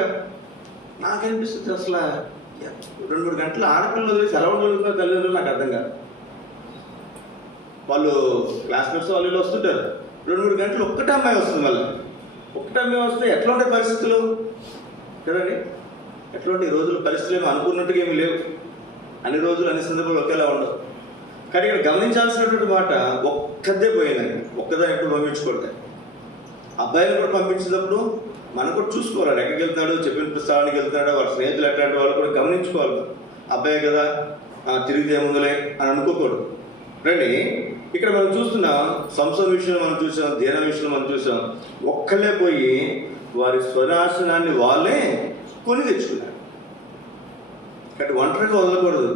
నాకు అనిపిస్తుంది అసలు 2-3 గంటలు ఆడపిల్లలు వదిలేసి ఎలా ఉండగలుగుతారు తల్లిదండ్రులు, నాకు అర్థం కాదు. వాళ్ళు క్లాస్మేట్స్ వాళ్ళు వస్తుంటారు, 2-3 గంటలు ఒక్కటే అమ్మాయి వస్తుంది. మళ్ళీ ఒక్కటే అమ్మాయి వస్తే ఎట్లా ఉంటాయి పరిస్థితులు కదండి, ఎట్లా ఉంటాయి. ఈ రోజుల పరిస్థితులు ఏమో అనుకున్నట్టుగా ఏమి లేవు. అన్ని రోజులు అన్ని సందర్భాలు ఒకేలా ఉండవు. కానీ ఇక్కడ గమనించాల్సినటువంటి మాట, ఒక్కదే పోయిందండి. ఒక్కదాన్ని ఎప్పుడు పంపించకూడదు. అబ్బాయిని కూడా పంపించేటప్పుడు మనం కూడా చూసుకోవాలి, ఎక్కడికి వెళ్తున్నాడు, చెప్పిన స్థలానికి వెళ్తున్నాడు, వాళ్ళ స్నేహితులు ఎట్లాంటి వాళ్ళు కూడా గమనించుకోవాలి. అబ్బాయి కదా తిరిగితే ఏముందలే అని అనుకోకూడదు. రండి, ఇక్కడ మనం చూస్తున్నాం, సంసోను విషయంలో మనం చూసాం, దీన విషయంలో మనం చూసాం. ఒక్కళ్ళే పోయి వారి స్వనాశనాన్ని వాళ్ళే కొని తెచ్చుకున్నారు. కాబట్టి ఒంటరిగా వదలకూడదు.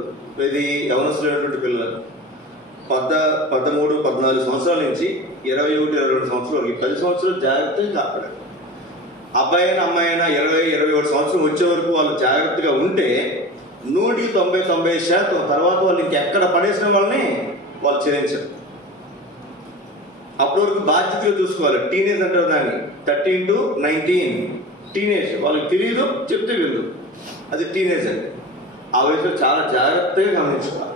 ఇది యవనస్తులైనటువంటి పిల్లలు 13, 14 సంవత్సరాల నుంచి 21, 22 సంవత్సరాల వరకు 10 సంవత్సరాలు జాగ్రత్తగా కాపాడాలి. అబ్బాయి అయినా అమ్మాయి అయినా 20, 21 సంవత్సరం వచ్చే వరకు వాళ్ళు జాగ్రత్తగా ఉంటే 190% తర్వాత వాళ్ళు ఇంకెక్కడ పడేసిన వాళ్ళని వాళ్ళు చెల్లించారు. అప్పటి వరకు బాధ్యతగా చూసుకోవాలి. టీనేజ్ అంటారు దాన్ని, 13 to 19 టీనేజ్. వాళ్ళకి తెలియదు, చెప్తే విందు, అది టీనేజ్ అండి. ఆ వయసులో చాలా జాగ్రత్తగా గమనించుకోవాలి.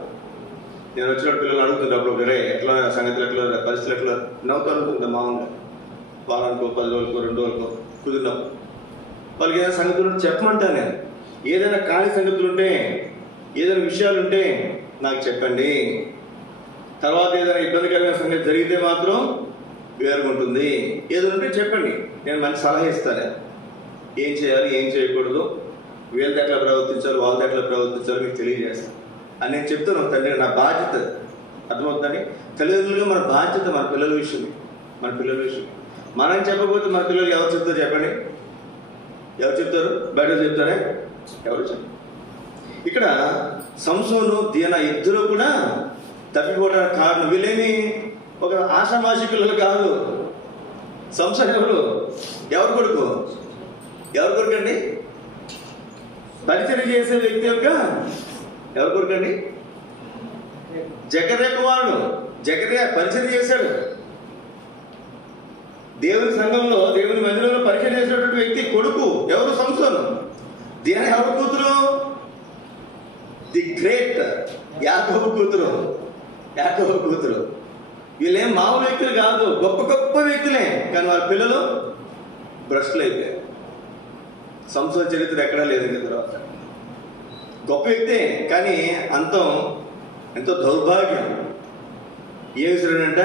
నేను వచ్చిన పిల్లలు అడుగుతుంటే అప్పుడు ఎట్లా సంగతులు ఎట్లా, పరిస్థితులు ఎట్లా, నవ్వుతూ అనుకుంటా మామూలుగా వారానికో 10 రోజులకో 2 రోజులకో కుదిరినప్పుడు వాళ్ళకి ఏదైనా సంగతులు ఉంటే చెప్పమంటా. నేను ఏదైనా కాని సంగతులు ఉంటే, ఏదైనా విషయాలు ఉంటే నాకు చెప్పండి. తర్వాత ఏదైనా ఇబ్బందికరమైన సంగతి జరిగితే మాత్రం వేరుగా ఉంటుంది. ఏదో ఉంటే చెప్పండి, నేను మంచి సలహా ఇస్తాను. ఏం చేయాలి, ఏం చేయకూడదు, వీళ్ళతో ఎట్లా ప్రవర్తించాలి, వాళ్ళతో ఎట్లా ప్రవర్తించాలో మీకు తెలియజేస్తాను అని నేను చెప్తున్నాను. తండ్రి, నా బాధ్యత అర్థమవుతుందని. తల్లిదండ్రులుగా మన బాధ్యత మన పిల్లల విషయం. మనం చెప్పకపోతే మన పిల్లలు ఎవరు చెప్తారు చెప్పండి? ఎవరు చెప్తారు? బయట చెప్తారే? ఎవరు చెప్పారు? ఇక్కడ సంసోను దీనా ఇద్దరు కూడా తప్పిపోవడానికి కారణం వీళ్ళేమి ఒక ఆషామాషి పిల్లలు కాదు. సంసోను ఎవరు కొడుకు అండి? పరిచయం చేసే వ్యక్తి యొక్క ఎవరు కొడుకు అండి? జకర్యా కుమారుడు. జకర్యా పరిచయం చేశాడు. దేవుని సంఘంలో, దేవుని మందిరంలో పరిచయం చేసినటువంటి వ్యక్తి కొడుకు ఎవరు? సంసోను. దీని ఎవరు కూతురు? ది గ్రేట్ యాకోబు కూతురు. వీళ్ళేం మామూలు వ్యక్తులు కాదు, గొప్ప వ్యక్తులే. కానీ వాళ్ళ పిల్లలు భ్రష్టులు అయిపోయారు. సంసోను చరిత్ర ఎక్కడా లేదు. ఇంకా తర్వాత గొప్ప వ్యక్తే, కానీ అంతం ఎంతో దౌర్భాగ్యం. ఏం విసిరాడంట?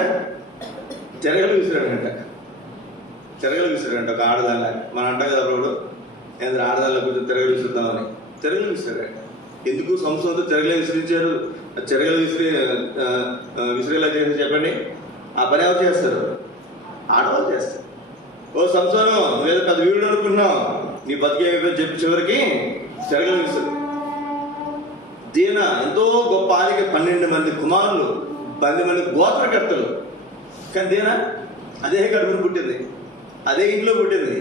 చెరగలు విసిరాడంట. ఒక ఆడదాన్ని. మనం అంటాం కదా అప్పుడు, ఏంద్ర ఆడదానిలో కొంచెం తిరగలు విసురుతామని. చెరగలు విసిరాడంట. ఎందుకు సంసోనుతో చెరగలు విసిరించారు? చెరగలు విసిరేలా చేసి చెప్పండి. ఆ పని ఎవరు చేస్తారు? ఆడవాళ్ళు చేస్తారు. ఓ సంసోను, నువ్వేదో పెద్ద వీడు అనుకున్నావు, నీ బతికేమైపోయి చెప్పి చివరికి చెరగలు విసిరు. దీనా ఎంతో గొప్ప ఆదికి 12 మంది కుమారులు, 10 మంది గోత్రకర్తలు. కానీ దీనా అదే కడుపును పుట్టింది, అదే ఇంట్లో పుట్టింది,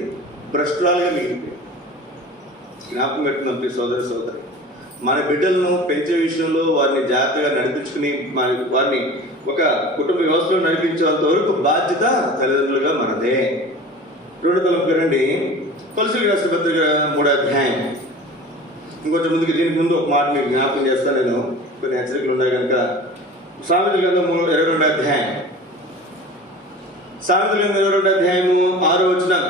భ్రష్టురాలుగా మిగిలిపోయింది. జ్ఞాపకం పెట్టుకున్నాం సోదరి, మన బిడ్డలను పెంచే విషయంలో వారిని జాగ్రత్తగా నడిపించుకుని వారిని ఒక కుటుంబ వ్యవస్థలో నడిపించేంత వరకు బాధ్యత తల్లిదండ్రులుగా మనదే. 2 తలంపు రండి. కొలసీలకు రాసిన పత్రిక 3వ అధ్యాయం. ఇంకొంచెం ముందుకు, దీనికి ముందు ఒక మాట మీకు జ్ఞాపకం చేస్తాను. నేను కొన్ని హెచ్చరికలు ఉన్నాయి కనుక. సామెతల గ్రంథం 22వ అధ్యాయం. సామెతల గ్రంథం 22వ అధ్యాయము 6వ వచనం.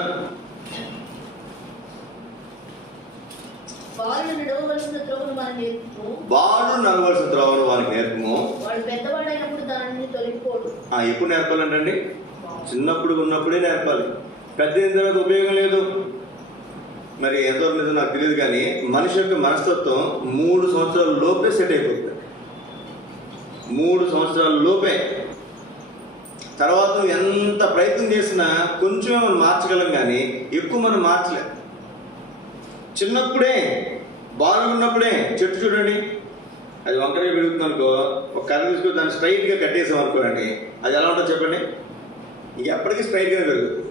వాడు నడవవలసిన త్రోవను వానికి నేర్పుము. వాడు పెద్దవాడైనప్పుడు దానిని తొలగిపోడు. ఎప్పుడు నేర్పాలంటండి? చిన్నప్పుడు ఉన్నప్పుడే నేర్పాలి. పెద్ద అయిన తర్వాత ఉపయోగం లేదు. మరి ఎంతో నిజం నాకు తెలియదు, కానీ మనిషి యొక్క మనస్తత్వం 3 సంవత్సరాల లోపే సెట్ అయిపోతుంది. 3 సంవత్సరాల లోపే. తర్వాత ఎంత ప్రయత్నం చేసినా కొంచెం మనం మార్చగలం, కానీ ఎక్కువ మనం మార్చలేం. చిన్నప్పుడే, బాగున్నప్పుడే చెట్టు చూడండి, అది వంకరగా పెరుగుతుంది అనుకో, ఒక కర్ర తీసుకొని దాన్ని స్ట్రైట్గా కట్టేసాం అనుకోండి, అది ఎలా ఉంటుందో చెప్పండి? ఎప్పటికీ స్ట్రైట్గా పెరుగుతుంది.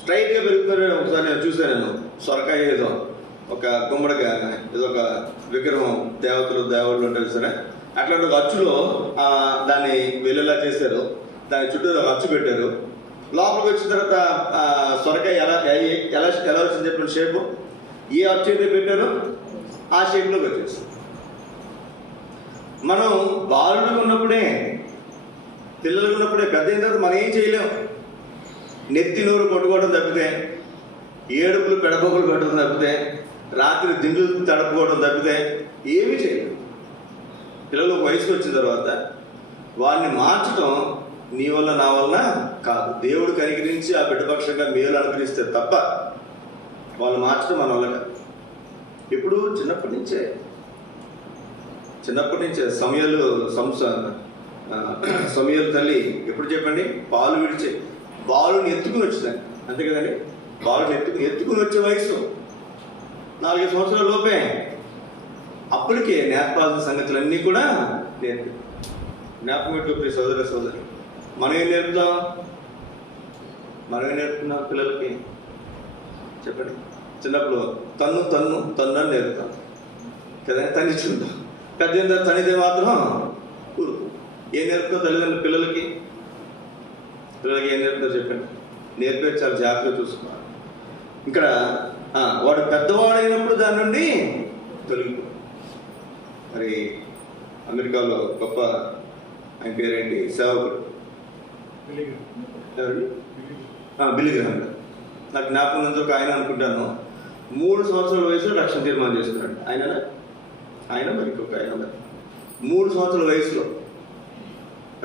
స్ట్రైట్గా పెరుగుతుందని ఒకసారి నేను చూసాను. నేను సొరకాయ ఏదో ఒక గుమ్మడిగా ఏదో ఒక విగ్రహం, దేవుళ్ళు ఉంటారు సరే, అట్లాంటి ఒక అచ్చులో దాన్ని వెళ్ళేలా చేశారు. దాని చుట్టూ ఒక అచ్చు పెట్టారు. లోపలికి వచ్చిన తర్వాత సొరకాయ ఎలా వచ్చింది చెప్పిన షేపు, ఏ అచ్చు అయితే పెట్టారో ఆ షేప్లోకి వచ్చేస్తుంది. మనం బాలుడు ఉన్నప్పుడే, పిల్లలు ఉన్నప్పుడే, పెద్ద అయిన తర్వాత మనం ఏం చేయలేము. నెత్తి నోరు కొట్టుకోవడం తప్పితే, ఏడుపులు పెడబొక్కలు పెట్టడం తప్పితే, రాత్రి దిండులు తడుపుకోవడం తప్పితే ఏమీ చేయలేము. పిల్లలు వయసుకు వచ్చిన తర్వాత వారిని మార్చడం నీ వల్ల నా వల్ల కాదు. దేవుడు కనికరించి ఆ బిడ్డపక్షంగా మేలు అనుగ్రహిస్తే తప్ప వాళ్ళు మార్చడం మన వల్ల కాదు. ఇప్పుడు చిన్నప్పటి నుంచే సమయలు తల్లి ఎప్పుడు చెప్పండి, పాలు విడిచే బాలుని ఎత్తుకుని వచ్చింది. అంతే కదండి, బాలుని ఎత్తుకుని వచ్చే వయసు 4 సంవత్సరాల లోపే. అప్పటికే నేర్పాల్సిన సంగతులన్నీ కూడా నేర్పి జ్ఞాపకం పెట్టుకో సోదర సోదరి. మనం ఏం నేర్పుతాం? మనం ఏం నేర్పుతున్నాం పిల్లలకి చెప్పండి? చిన్నప్పుడు తన్ను తన్ను తన్ను అని నేర్పుతాం కదా, తనిచ్చుకుంటాం. పెద్ద తనిదే మాత్రం ఊరుకు. ఏం నేర్పుతాం తల్లిదండ్రులు పిల్లలకి? పిల్లలకి ఏం నేర్పుతారు చెప్పండి? నేర్పే చాలా జాగ్రత్తగా చూసుకోవాలి. ఇక్కడ వాడు పెద్దవాడైనప్పుడు దాని నుండి తొలగిపో. మరి అమెరికాలో గొప్ప ఆయన పేరేంటి సేవకుడు బిల్లీ గ్రహాం గారు. నాకు జ్ఞాపకం ఉన్నంత ఒక ఆయన అనుకుంటాను 3 సంవత్సరాల వయసులో రక్షణ తీర్మానం చేసుకున్నాడు. ఆయన మరి ఇంకొక ఆయన 3 సంవత్సరాల వయసులో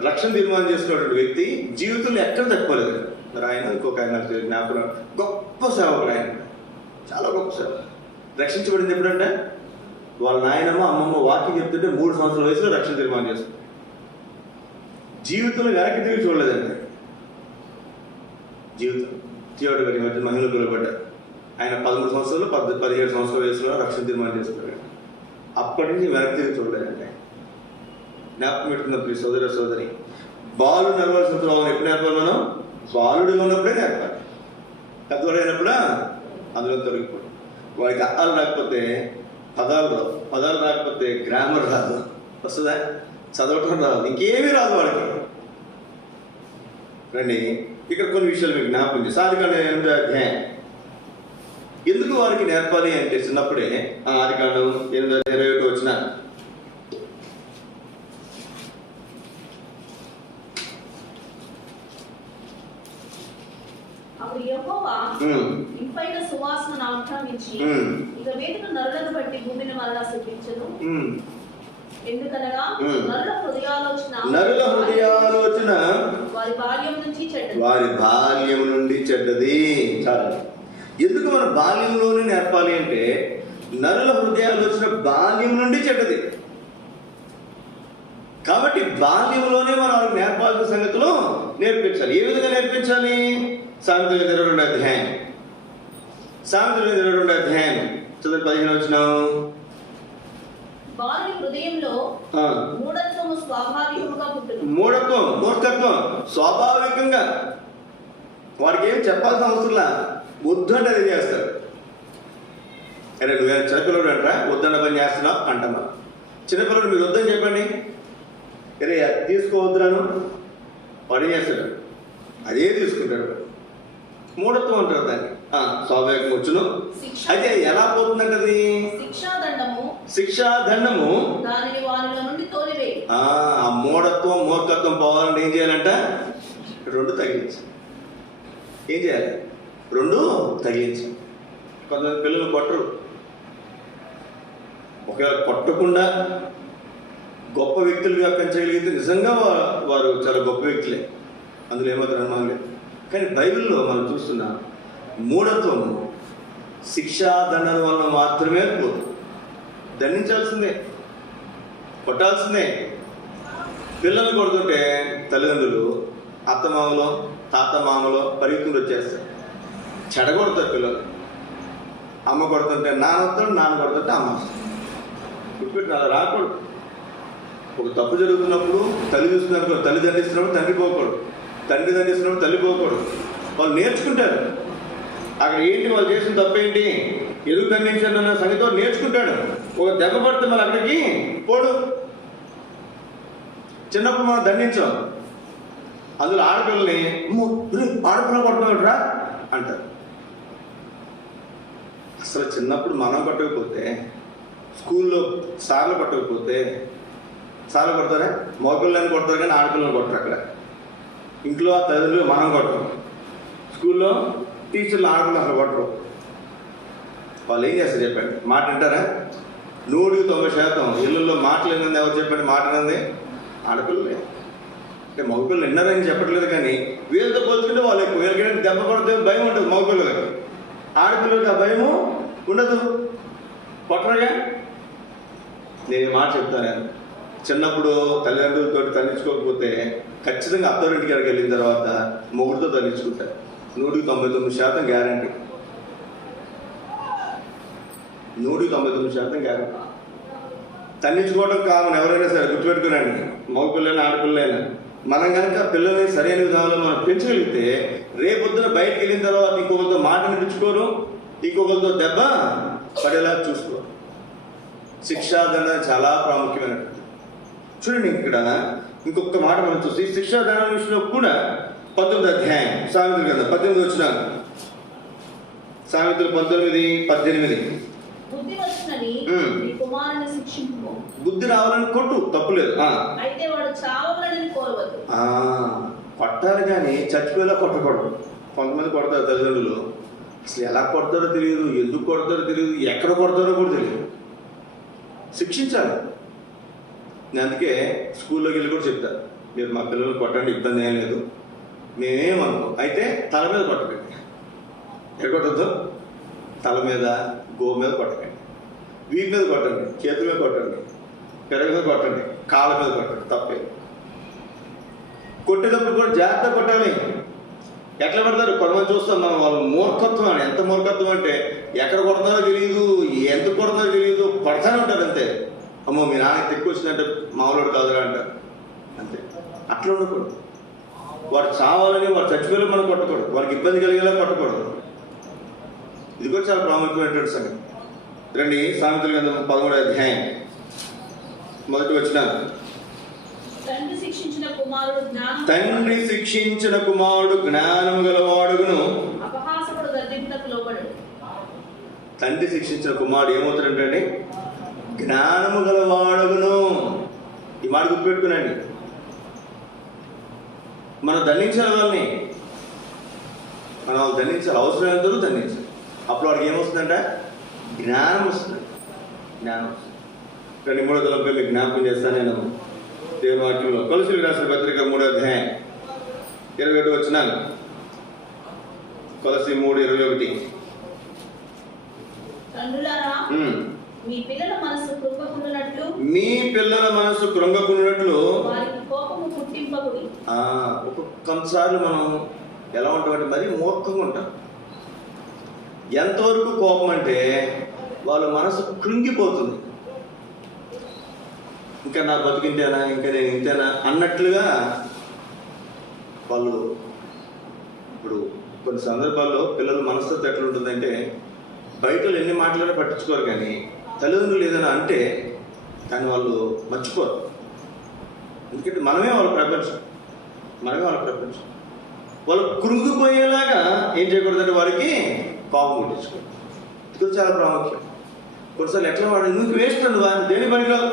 రక్షణ తీర్మానం చేసుకున్నటువంటి వ్యక్తి జీవితంలో ఎక్కడ తక్కువలేదు. మరి ఆయన ఇంకొక ఆయన జ్ఞాపకం, గొప్ప సేవకుడు ఆయన, చాలా గొప్ప సేవ. రక్షించబడింది ఎప్పుడంటే వాళ్ళ నాయనమ్మ అమ్మమ్మ వాక్యం చెప్తుంటే 3 సంవత్సరాల వయసులో రక్షణ తీర్మానం చేసుకున్నాడు. జీవితంలో వెనక్కి తిరిగి చూడలేదండి. జీవితం తీవ్ర గారి మధ్య మహిళలు పిలువబడ్డారు. ఆయన 13 సంవత్సరాలు 17 సంవత్సరాల వయసులో రక్షణ తీర్మానం చేసుకున్నాడు. అప్పటి నుంచి వెనక్కి తిరిగి చూడలేదండి. జ్ఞాపకం పెట్టుకున్నప్పుడు సోదర సోదరి, బాలు నడవలసిన త్రోవను ఎప్పుడు నేర్పాలి? మనం బాలుడిగా ఉన్నప్పుడే నేర్పాలి. పెద్దవాడైనప్పుడా అందులో తొలగిపోయి వాడికి అర్థాలు రాకపోతే పదాలు రాకపోతే గ్రామర్ రాదు, వస్తుందా? చదవటం రాదు, ఇంకేమీ రాదు వాడికి. రండి, ఇక్కడ కొన్ని విషయాలు మీకు జ్ఞాపకం చేసి ఆదికాండం 8వ అధ్యాయం ఎందుకు వారికి నేర్పాలి అంటే చిన్నప్పుడే ఆదికాండం 8:21 వచ్చిన అప్పుడు యెహోవా ఇంపైన సువాసన ఆక్రమించి ఇక మీదట నరులను బట్టి భూమిని మరలా శపించెను. ఎందుకనగా నరుల హృదయాలోచన వారి బాల్యం నుండి చెడ్డది. చాలా ఎందుకు మన బాల్యంలోనే నేర్పాలి అంటే నరుల హృదయాలోచన బాల్యం నుండి చెడ్డది. కాబట్టి బాల్యంలోనే మనం వాళ్ళకి నేర్పాల్సిన సంగతులు నేర్పించాలి. ఏ విధంగా నేర్పించాలి? సామెతలు 22వ అధ్యాయం చదువు 15 వచ్చినాం. మూఢత్వం మూర్ఖత్వం స్వాభావికంగా వాడికి ఏం చెప్పాల్సిన అవసరంలా, వద్దు అంటే అది చేస్తాడు. అరే నువ్వు చిన్నపిల్లడు అంటారా, వద్దన్న పని చేస్తున్నావు అంటమ్మా. చిన్నపిల్లడు మీరు వద్దని చెప్పండి, అరే అది తీసుకోవద్దురాను పని చేస్తాడు, అదే తీసుకుంటాడు. మూఢత్వం అంటారు దాన్ని. స్వాభావికం వచ్చును. అయితే ఎలా పోతుందంటే అది శిక్షాదండము. ఆ మూఢత్వం మూర్ఖత్వం పోవాలంటే ఏం చేయాలంట? 2 తగిలించాలి. ఏం చేయాలి? 2 తగిలించాలి. కొంతమంది పిల్లలు కొట్టరు. ఒకవేళ కొట్టకుండా గొప్ప వ్యక్తులుగా పెంచగలిగితే నిజంగా వారు చాలా గొప్ప వ్యక్తులే, అందులో ఏమాత్రం అనుమానం లేదు. కానీ బైబిల్లో మనం చూస్తున్నాం మూఢత్వం శిక్షాదండన వల్ల మాత్రమే పోదు. దండించాల్సిందే, కొట్టాల్సిందే. పిల్లలు కొడుతుంటే తల్లిదండ్రులు అత్తమామలో తాతమామలో పరిగెత్తులు వచ్చేస్తారు, చెడగొడతారు పిల్లలు. అమ్మ కొడుతుంటే నాన్న వస్తాడు, నాన్న కొడుతుంటే అమ్మ వస్తాడు. గుర్తుపెట్టి అలా రాకూడదు. ఒక తప్పు జరుగుతున్నప్పుడు తల్లి చూస్తున్నప్పుడు తల్లి దండిస్తున్నప్పుడు తండ్రి పోకూడదు, తండ్రి దండిస్తున్నప్పుడు తల్లి పోకూడదు. వాళ్ళు నేర్చుకుంటారు అక్కడ ఏంటి వాళ్ళు చేసిన తప్పేంటి, ఎందుకు దండించారు అన్న సంగతి నేర్చుకుంటాడు. ఒక దెబ్బ పడితే మళ్ళీ అక్కడికి పోడు. చిన్నప్పుడు మనం దండించాం, అందులో ఆడపిల్లని ఆడపిల్ల కొట్టమంటారా అంటారు. అసలు చిన్నప్పుడు మనం కొట్టకపోతే, స్కూల్లో సార్లు కొట్టకపోతే, సార్లు కొడతారా? మగపిల్లని కొడతారు కానీ ఆడపిల్లని కొట్టరు. అక్కడ ఇంట్లో తల్లిదండ్రులు మనం కొట్టరు, స్కూల్లో టీచర్లు ఆడపిల్లలు అసలు కొట్టరు. వాళ్ళు ఏం చేస్తారు చెప్పండి? మాట వింటారా? 190% ఇళ్ళల్లో మాటలు విన్నది ఎవరు చెప్పండి? మాట విన్నది ఆడపిల్లలే. అంటే మగపిల్లలు విన్నారని చెప్పట్లేదు, కానీ వీళ్ళతో పోల్చుకుంటే వాళ్ళు ఎక్కువ. వీళ్ళకి దెబ్బ పడితే భయం ఉంటుంది మగపిల్లలకి, ఆడపిల్లలకి ఆ భయము ఉండదు. కొట్టరుగా. నేను మాట చెప్తాను, చిన్నప్పుడు తల్లిదండ్రులతో తల్లించుకోకపోతే ఖచ్చితంగా అత్తోరింటికి వెళ్ళిన తర్వాత మొగుడితో తల్లించుకుంటారు. 199% గ్యారంటీ. 199% గ్యారంటీ. తన్నించుకోవడం కామన్, ఎవరైనా సరే గుర్తుపెట్టుకునండి, మగ పిల్లలైనా ఆడపిల్లలైనా. మనం కనుక పిల్లల్ని సరైన విధానంలో మనం పెంచగలిగితే రేపొద్దున బయటకు వెళ్ళిన తర్వాత ఇంకొకరితో మాట అనిపించుకోరు, ఇంకొకరితో దెబ్బ పడేలా చూసుకోరు. శిక్షాదండ చాలా ప్రాముఖ్యమైనటువంటి. చూడండి ఇక్కడ ఇంకొక మాట మనం చూసి శిక్షాదండ విషయంలో కూడా 19వ అధ్యాయం సామెతల గ్రంథం 18 వచ్చినారు. సామెతలు 19:18. బుద్ధి వచ్చునని నీ కుమారుని శిక్షించుకో. బుద్ధి రావాలని కొట్టు, తప్పులేదు. అయితే వాడు చావాలని కోరవద్దు. కొట్టాలి కానీ చచ్చిపోయేలా కొట్టకూడదు. కొంతమంది కొడతారు తల్లిదండ్రులు, అసలు ఎలా కొడతారో తెలియదు, ఎందుకు కొడతారో తెలియదు, ఎక్కడ కొడతారో కూడా తెలియదు. శిక్షించాలి. నేను అందుకే స్కూల్లోకి వెళ్ళి కూడా చెప్తాను, మీరు మా పిల్లలు కొట్టండి, ఇబ్బంది ఏం లేదు, మేమేమనుకో. అయితే తల మీద కొట్టకండి. ఎక్కడ కొట్టద్దు? తల మీద, గో మీద కొట్టకండి, వీటి మీద కొట్టండి, చేతుల మీద కొట్టండి, పెరగ మీద కొట్టండి, కాళ్ళ మీద కొట్టండి, తప్పే. కొట్టేటప్పుడు కూడా జాగ్రత్త కొట్టాలి. ఎట్లా పడతారు కొంతమంది చూస్తాం మనం, వాళ్ళ మూర్ఖత్వం అని. ఎంత మూర్ఖత్వం అంటే ఎక్కడ కొడతారో తెలియదు, ఎంత కొడతారో తెలియదు, కొడతానే ఉంటారు అంతే. అమ్మో మీ నాన్నకి తెక్కు వచ్చిందంటే మామూలు కాదురా అంటారు అంతే. అట్లా ఉండకూడదు. వాడు చావాలని, వాడు చచ్చిపోయేలా మనం కొట్టకూడదు, వారికి ఇబ్బంది కలిగేలా కొట్టకూడదు. ఇది కూడా చాలా ప్రాముఖ్యమైనటువంటి సంగతి. రండి సామెతల గ్రంథం 13వ అధ్యాయం మొదటి వచనం. తండ్రి శిక్షించిన కుమారుడు జ్ఞానము గలవాడును, అపహాసకుడు గద్దింపునకు లోబడడు. తండ్రి శిక్షించిన కుమారుడు ఏమవుతాడంటే జ్ఞానము గలవాడును. ఈ మాట గుర్తుపెట్టుకునండి. మనం దండించాలి వాళ్ళని, మనం వాళ్ళు దండించాలి, అవసరమైనంతలో దండించాలి. అప్పుడు వాడికి ఏమొస్తుందంట? జ్ఞానం వస్తుంది. జ్ఞానం వస్తుంది. 3వ తలంపై మీకు జ్ఞాపకం చేస్తాను నేను దేవుని వాక్యంలో. కొలస్సీయులకు రాసిన పత్రిక 3వ అధ్యాయం 21 వచనం. కొలస్సీ 3:21. తండ్రులారా మీ పిల్లల మనసు కృంగకుండునట్లు వారికి కోపము పుట్టింపకుడి. కొన్నిసార్లు మనం ఎలా ఉంటామంటే మరీ మూర్ఖంగా ఉంటాం. ఎంతవరకు కోపం అంటే వాళ్ళ మనసు కృంగిపోతుంది. ఇంకా నా బతికింతేనా, ఇంకా నేను ఇంతేనా అన్నట్లుగా వాళ్ళు. ఇప్పుడు కొన్ని సందర్భాల్లో పిల్లల మనస్తత్వం ఎట్లా ఉంటుందంటే బయటలో ఎన్ని మాటలైనా పట్టించుకోరు, కానీ తల్లిదండ్రులు ఏదైనా అంటే కానీ వాళ్ళు మర్చిపోరు. ఎందుకంటే మనమే వాళ్ళ ప్రపంచం. వాళ్ళు కృంగిపోయేలాగా ఏం చేయకూడదంటే వారికి కోపం పుట్టించుకోరు. ఇది చాలా ప్రాముఖ్యం. కొన్నిసార్లు ఎట్లా వాడు నువ్వు వేస్ట్ నువ్వు దేని పనికిరావు.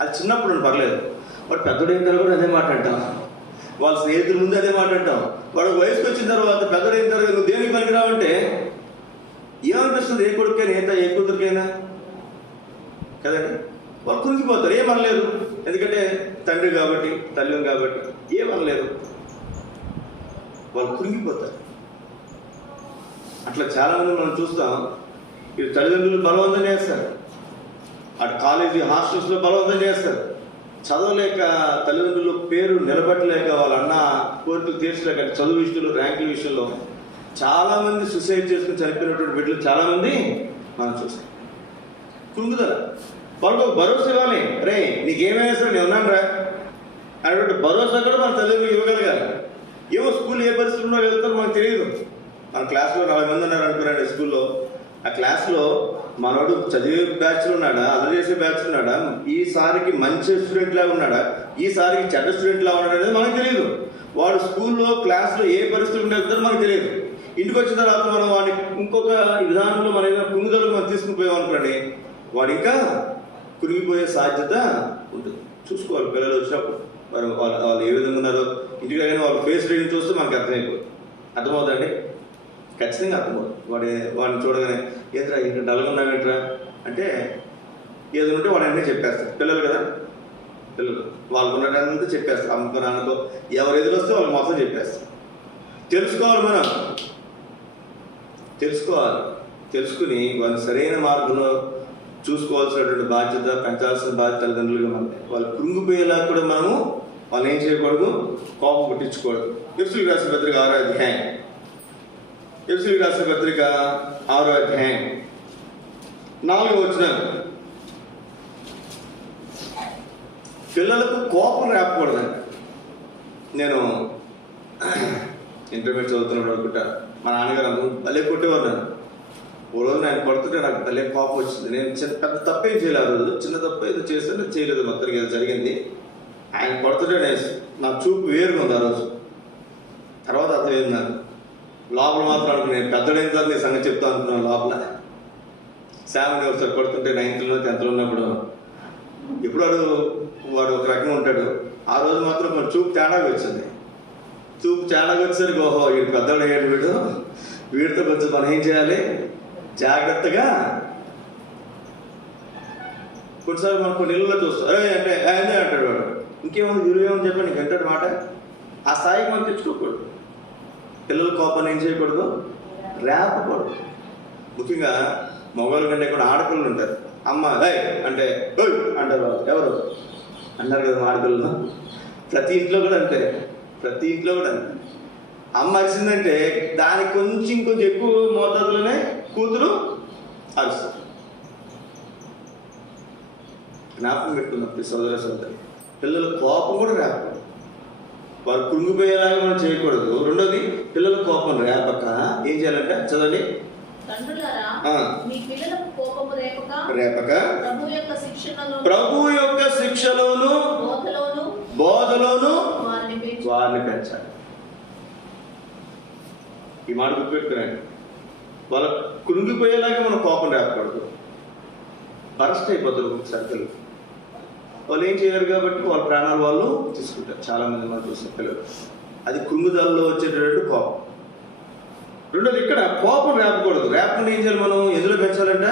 అది చిన్నప్పుడు పర్లేదు, వాడు పెద్దడైన కూడా అదే మాట అంటాం, వాళ్ళ స్నేహితుల ముందు అదే మాట అంటాం. వాడు వయసుకు వచ్చిన తర్వాత పెద్దడైన తర్వాత నువ్వు దేనికి పనికిరావంటే ఏమనిపిస్తుంది? ఏ కొడుకైనా ఏ కూతురికైనా కదండి. వాళ్ళు కృంగిపోతారు, ఏమనలేదు. ఎందుకంటే తండ్రి కాబట్టి, తల్లి కాబట్టి ఏమనలేదు, వాళ్ళు కృంగిపోతారు. అట్లా చాలామంది మనం చూస్తాం. ఇది తల్లిదండ్రులు బలవంతం చేస్తారు, అటు కాలేజీ హాస్టల్స్లో బలవంతం చేస్తారు. చదవలేక తల్లిదండ్రులు పేరు నిలబట్టలేక వాళ్ళ అన్న కోరికలు తీర్చలేక చదువు విషయంలో, ర్యాంకుల విషయంలో చాలామంది సూసైడ్ చేసుకుని చనిపోయినటువంటి బిడ్డలు చాలామంది మనం చూసాం. కృంగుదల. వాళ్ళకు భరోసా ఇవ్వాలి. రే నీకేమైనా సరే నేను ఉన్నాను రా అనేటువంటి భరోసా కూడా మన తల్లిదండ్రులు ఇవ్వగలగాలి. ఏమో స్కూల్ ఏ పరిస్థితుల్లో వెళ్తారో మనకు తెలియదు. మన క్లాస్లో 40 మంది ఉన్నారు అనుకున్నాడు స్కూల్లో. ఆ క్లాస్లో మనోడు చదివే బ్యాచ్లో ఉన్నాడా, అల్లరి చేసే బ్యాచ్ ఉన్నాడా, ఈసారికి మంచి స్టూడెంట్ లాగా ఉన్నాడా, ఈసారికి చెడ్డ స్టూడెంట్ లాగా ఉన్నాడా అనేది మనకు తెలియదు. వాడు స్కూల్లో క్లాస్లో ఏ పరిస్థితులు వెళ్తారో మనకు తెలియదు. ఇంటికి వచ్చిన తర్వాత మనం వాడిని ఇంకొక విధానంలో మన ఏదైనా కుంగుదలకు మనం తీసుకుని పోయాం అనుకోండి, వాడు ఇంకా కురిగిపోయే సాధ్యత ఉంటుంది. చూసుకోవాలి పిల్లలు వచ్చినప్పుడు వాళ్ళు ఏ విధంగా ఉన్నారో. ఇంటికి కానీ వాళ్ళ ఫేస్ రీడింగ్ చూస్తే మనకు అర్థమవుతుందండి, ఖచ్చితంగా అర్థమవుతుంది. వాడిని చూడగానే ఏంట్రా ఇంకా డల్గా ఉన్నావేంట్రా అంటే ఏదో ఉంటే వాడు అన్నీ చెప్పేస్తారు. పిల్లలు కదా, పిల్లలు వాళ్ళకు ఉన్నదంతా చెప్పేస్తారు. అమ్మకో నాన్నకో ఎవరు ఎదురొస్తే వాళ్ళు మొత్తం చెప్పేస్తారు. తెలుసుకుని వాళ్ళని సరైన మార్గంలో చూసుకోవాల్సినటువంటి బాధ్యత, పెంచాల్సిన బాధ్యత తల్లిదండ్రులుగా మనకి. వాళ్ళు కృంగిపోయేలా కూడా మనము వాళ్ళు ఏం చేయకూడదు, కోపం పుట్టించకూడదు. ఎఫెసీయులకు రాసిన పత్రిక 6వ అధ్యాయం. ఎఫెసీయులకు రాసిన పత్రిక 6వ అధ్యాయం 4వ వచనం. పిల్లలకు కోపం రేపకూడదండి. నేను ఇంటర్మీడియట్ చదువుతున్నప్పుడు అనుకుంటా, మా నాన్నగారు అందరూ భలే కొట్టేవారు నన్ను. ఓ రోజు ఆయన కొడుతుంటే నాకు భలే కోపం వచ్చింది. నేను పెద్ద తప్పేం చేయలేదు ఆ రోజు, చిన్న తప్పు ఏదో చేస్తే చేయలేదు, మొత్తానికి ఏదో జరిగింది. ఆయన కొడుతుంటే నా చూపు వేరుగా ఉంది ఆ రోజు. తర్వాత అర్థమైంది నాకు. లోపల మాత్రం అనుకున్నాను, నేను పెద్దడైన తర్వాత నీ సంగతి చెప్తా అనుకున్నాను లోపల. శామని ఒకసారి కొడుతుంటే 9th 10th ఉన్నప్పుడు, ఇప్పుడు వాడు ఒక రకంగా ఉంటాడు. ఆ రోజు మాత్రం కొంచెం చూపు తేడాగా వచ్చింది. చూపు తేడాగా వచ్చేసరికి ఓహో వీడు పెద్దవాడు అయ్యాడు, వీడితో కొంచెం మనం ఏం చేయాలి, జాగ్రత్తగా. కొన్నిసార్లు మనం కొన్ని ఇళ్ళలో చూస్తాం, అంటే అదే అంటాడు వాడు, ఇంకేముంది గురువేమని చెప్పండి నీకు అంటాడు మాట. ఆ స్థాయికి మనం తెచ్చుకోకూడదు. పిల్లల కోపాన్ని ఏం చేయకూడదు, రేపకూడదు. ముఖ్యంగా మగవాళ్ళ కంటే కూడా ఆడపిల్లలు ఉంటారు. అమ్మ అంటే అంటారు, ఎవరు అన్నారు కదా మా ఆడపిల్లలు. ప్రతి ఇంట్లో కూడా అంతే, ప్రతి ఇంట్లో కూడా అంతే. అమ్మ అరిసిందంటే దానికి ఇంకొంచెం ఎక్కువ మోతాదులోనే కూతురు అరుస్తారు. జ్ఞాపకం పెట్టుకున్నప్పుడు సోదర సోదరి, పిల్లల కోపం కూడా రేపకూడదు. వారు కృంగిపోయేలాగా మనం చేయకూడదు. రెండోది, పిల్లల కోపం రేపక ఏం చేయాలంటే చదవండి. రేపక ప్రభు యొక్క శిక్షలోను బోధలోను వారిని పెంచాలి. ఈ మాట గుర్తుపెట్టుకురండి. వాళ్ళ కృంగిపోయేలాగా మనం కోపం రేపకూడదు. బరస్ట్ అయిపోతారు ఒకసారి. వాళ్ళు ఏం చేయలేరు కాబట్టి వాళ్ళ ప్రాణాలు వాళ్ళు తీసుకుంటారు. చాలా మంది మనం చూసిన పిల్లలు అది కృంగుదలలో వచ్చేటటువంటి కోపం. రెండోది, ఇక్కడ కోపం రేపకూడదు. రేపకుండా ఏం చేయాలి మనం, ఎందులో పెంచాలంటే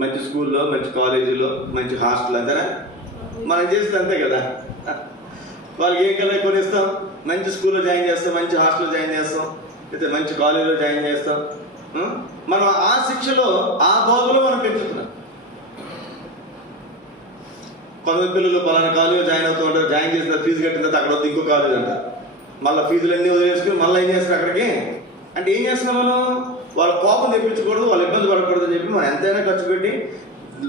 మంచి స్కూల్లో, మంచి కాలేజీలో, మంచి హాస్టల్. అంతేనా మనం చేసేది, అంతే కదా. వాళ్ళకి ఏం కలర్ కొనిస్తాం, మంచి స్కూల్లో జాయిన్ చేస్తాం, మంచి హాస్టల్లో జాయిన్ చేస్తాం, అయితే మంచి కాలేజీలో జాయిన్ చేస్తాం. మనం ఆ శిక్షలో, ఆ బోధలో మనం పెంచుతున్నాం. కొంతమంది పిల్లలు పలానా కాలేజీలో జాయిన్ అవుతూ ఉంటారు, జాయిన్ చేసిన ఫీజు కట్టిన తర్వాత అక్కడ వద్ద ఇంకో కాలేజ్ అంటారు. మళ్ళీ ఫీజులన్నీ వదిలేసుకుని మళ్ళీ ఏం చేస్తారు అక్కడికి. అంటే ఏం చేస్తున్నాం మనం, వాళ్ళ కోపం తెప్పించకూడదు, వాళ్ళు ఇబ్బంది పడకూడదు అని చెప్పి మనం ఎంతైనా ఖర్చు పెట్టి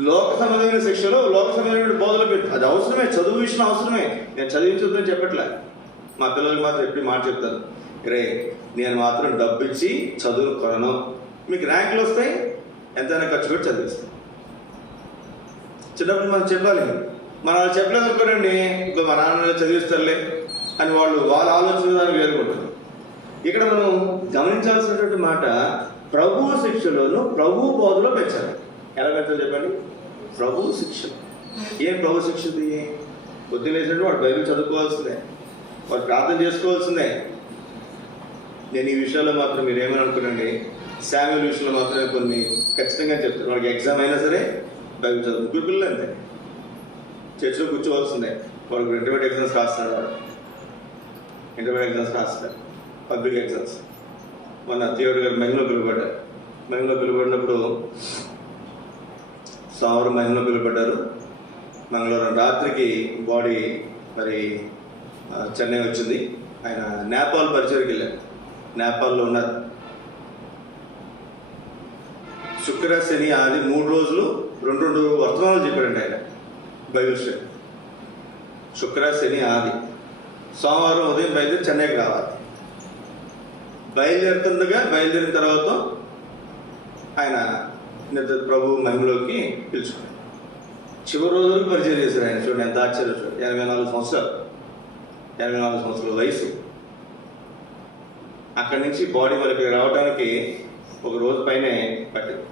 లోక సంబంధమైన శిక్షలో, లోక సంబంధమైన బోధలు పెట్టి, అది అవసరమే, చదువు విషయం అవసరమే. నేను చదివించొద్దని చెప్పట్లే. మా పిల్లలకి మాత్రం ఎప్పుడు మాట చెప్తాను, రే నేను మాత్రం డబ్బు ఇచ్చి చదువులు కొనను, మీకు ర్యాంకులు వస్తాయి, ఎంతైనా ఖర్చు పెట్టి చదివిస్తాను. చిన్నప్పుడు మనం చెప్పాలి. మన వాళ్ళు చెప్పలేదు అనుకోండి, ఇప్పుడు మా నాన్న చదివిస్తారులే అని వాళ్ళ ఆలోచన దాన్ని వేరుకుంటారు. ఇక్కడ మనం గమనించాల్సినటువంటి మాట, ప్రభు శిక్షలోను ప్రభు బోధలో పెంచాలి. ఎలా పెంచాలి చెప్పండి, ప్రభు శిక్ష. ఏం ప్రభు శిక్షది? పొద్దున్న లేచినట్టు వాడు బైబిల్ చదువుకోవాల్సిందే, వాడు ప్రార్థన చేసుకోవాల్సిందే. నేను ఈ విషయాల్లో మాత్రం మీరు ఏమని అనుకోనండి, శామ్యుల్ విషయంలో మాత్రమే కొన్ని ఖచ్చితంగా చెప్తాను. వాడికి ఎగ్జామ్ అయినా సరే బైబిల్ చదువు. ముగ్గురు పిల్లలు అంతే, చర్చిలో కూర్చోవాల్సిందే. వాడికి ఇంటర్మీడియట్ ఎగ్జామ్స్ రాస్తున్నాడు, వాడు ఇంటర్మీడియట్ ఎగ్జామ్స్ రాస్తాడు, పబ్లిక్ ఎగ్జామ్స్. మన దేవుడు గారు మహిమలో పిలువబడ్డారు. మహిమలో పిలువబడినప్పుడు సోమవారం మహిమలో పిలువబడ్డారు. మంగళవారం రాత్రికి బాడీ మరి చెన్నై వచ్చింది. ఆయన నేపాల్ పరిచయకి వెళ్ళారు, నేపాల్లో ఉన్నారు. శుక్ర శని ఆది 3 రోజులు 2 వర్తమానాలు చెప్పారండి ఆయన బైబిల్ స్టడీ. శుక్ర శని ఆది, సోమవారం ఉదయం బయలుదేరి చెన్నైకి రావాలి. బయలుదేరిన తర్వాత ఆయన ప్రభు మహిమలోకి పిలుచుకున్నాడు. చివరి రోజులకు పరిచయం చేశారు ఆయన. చూడండి ఎంత ఆశ్చర్యం. చూడండి 84 సంవత్సరాల వయసు. అక్కడి నుంచి బాడీ మనకి రావడానికి ఒక రోజు పైనే పట్టింది.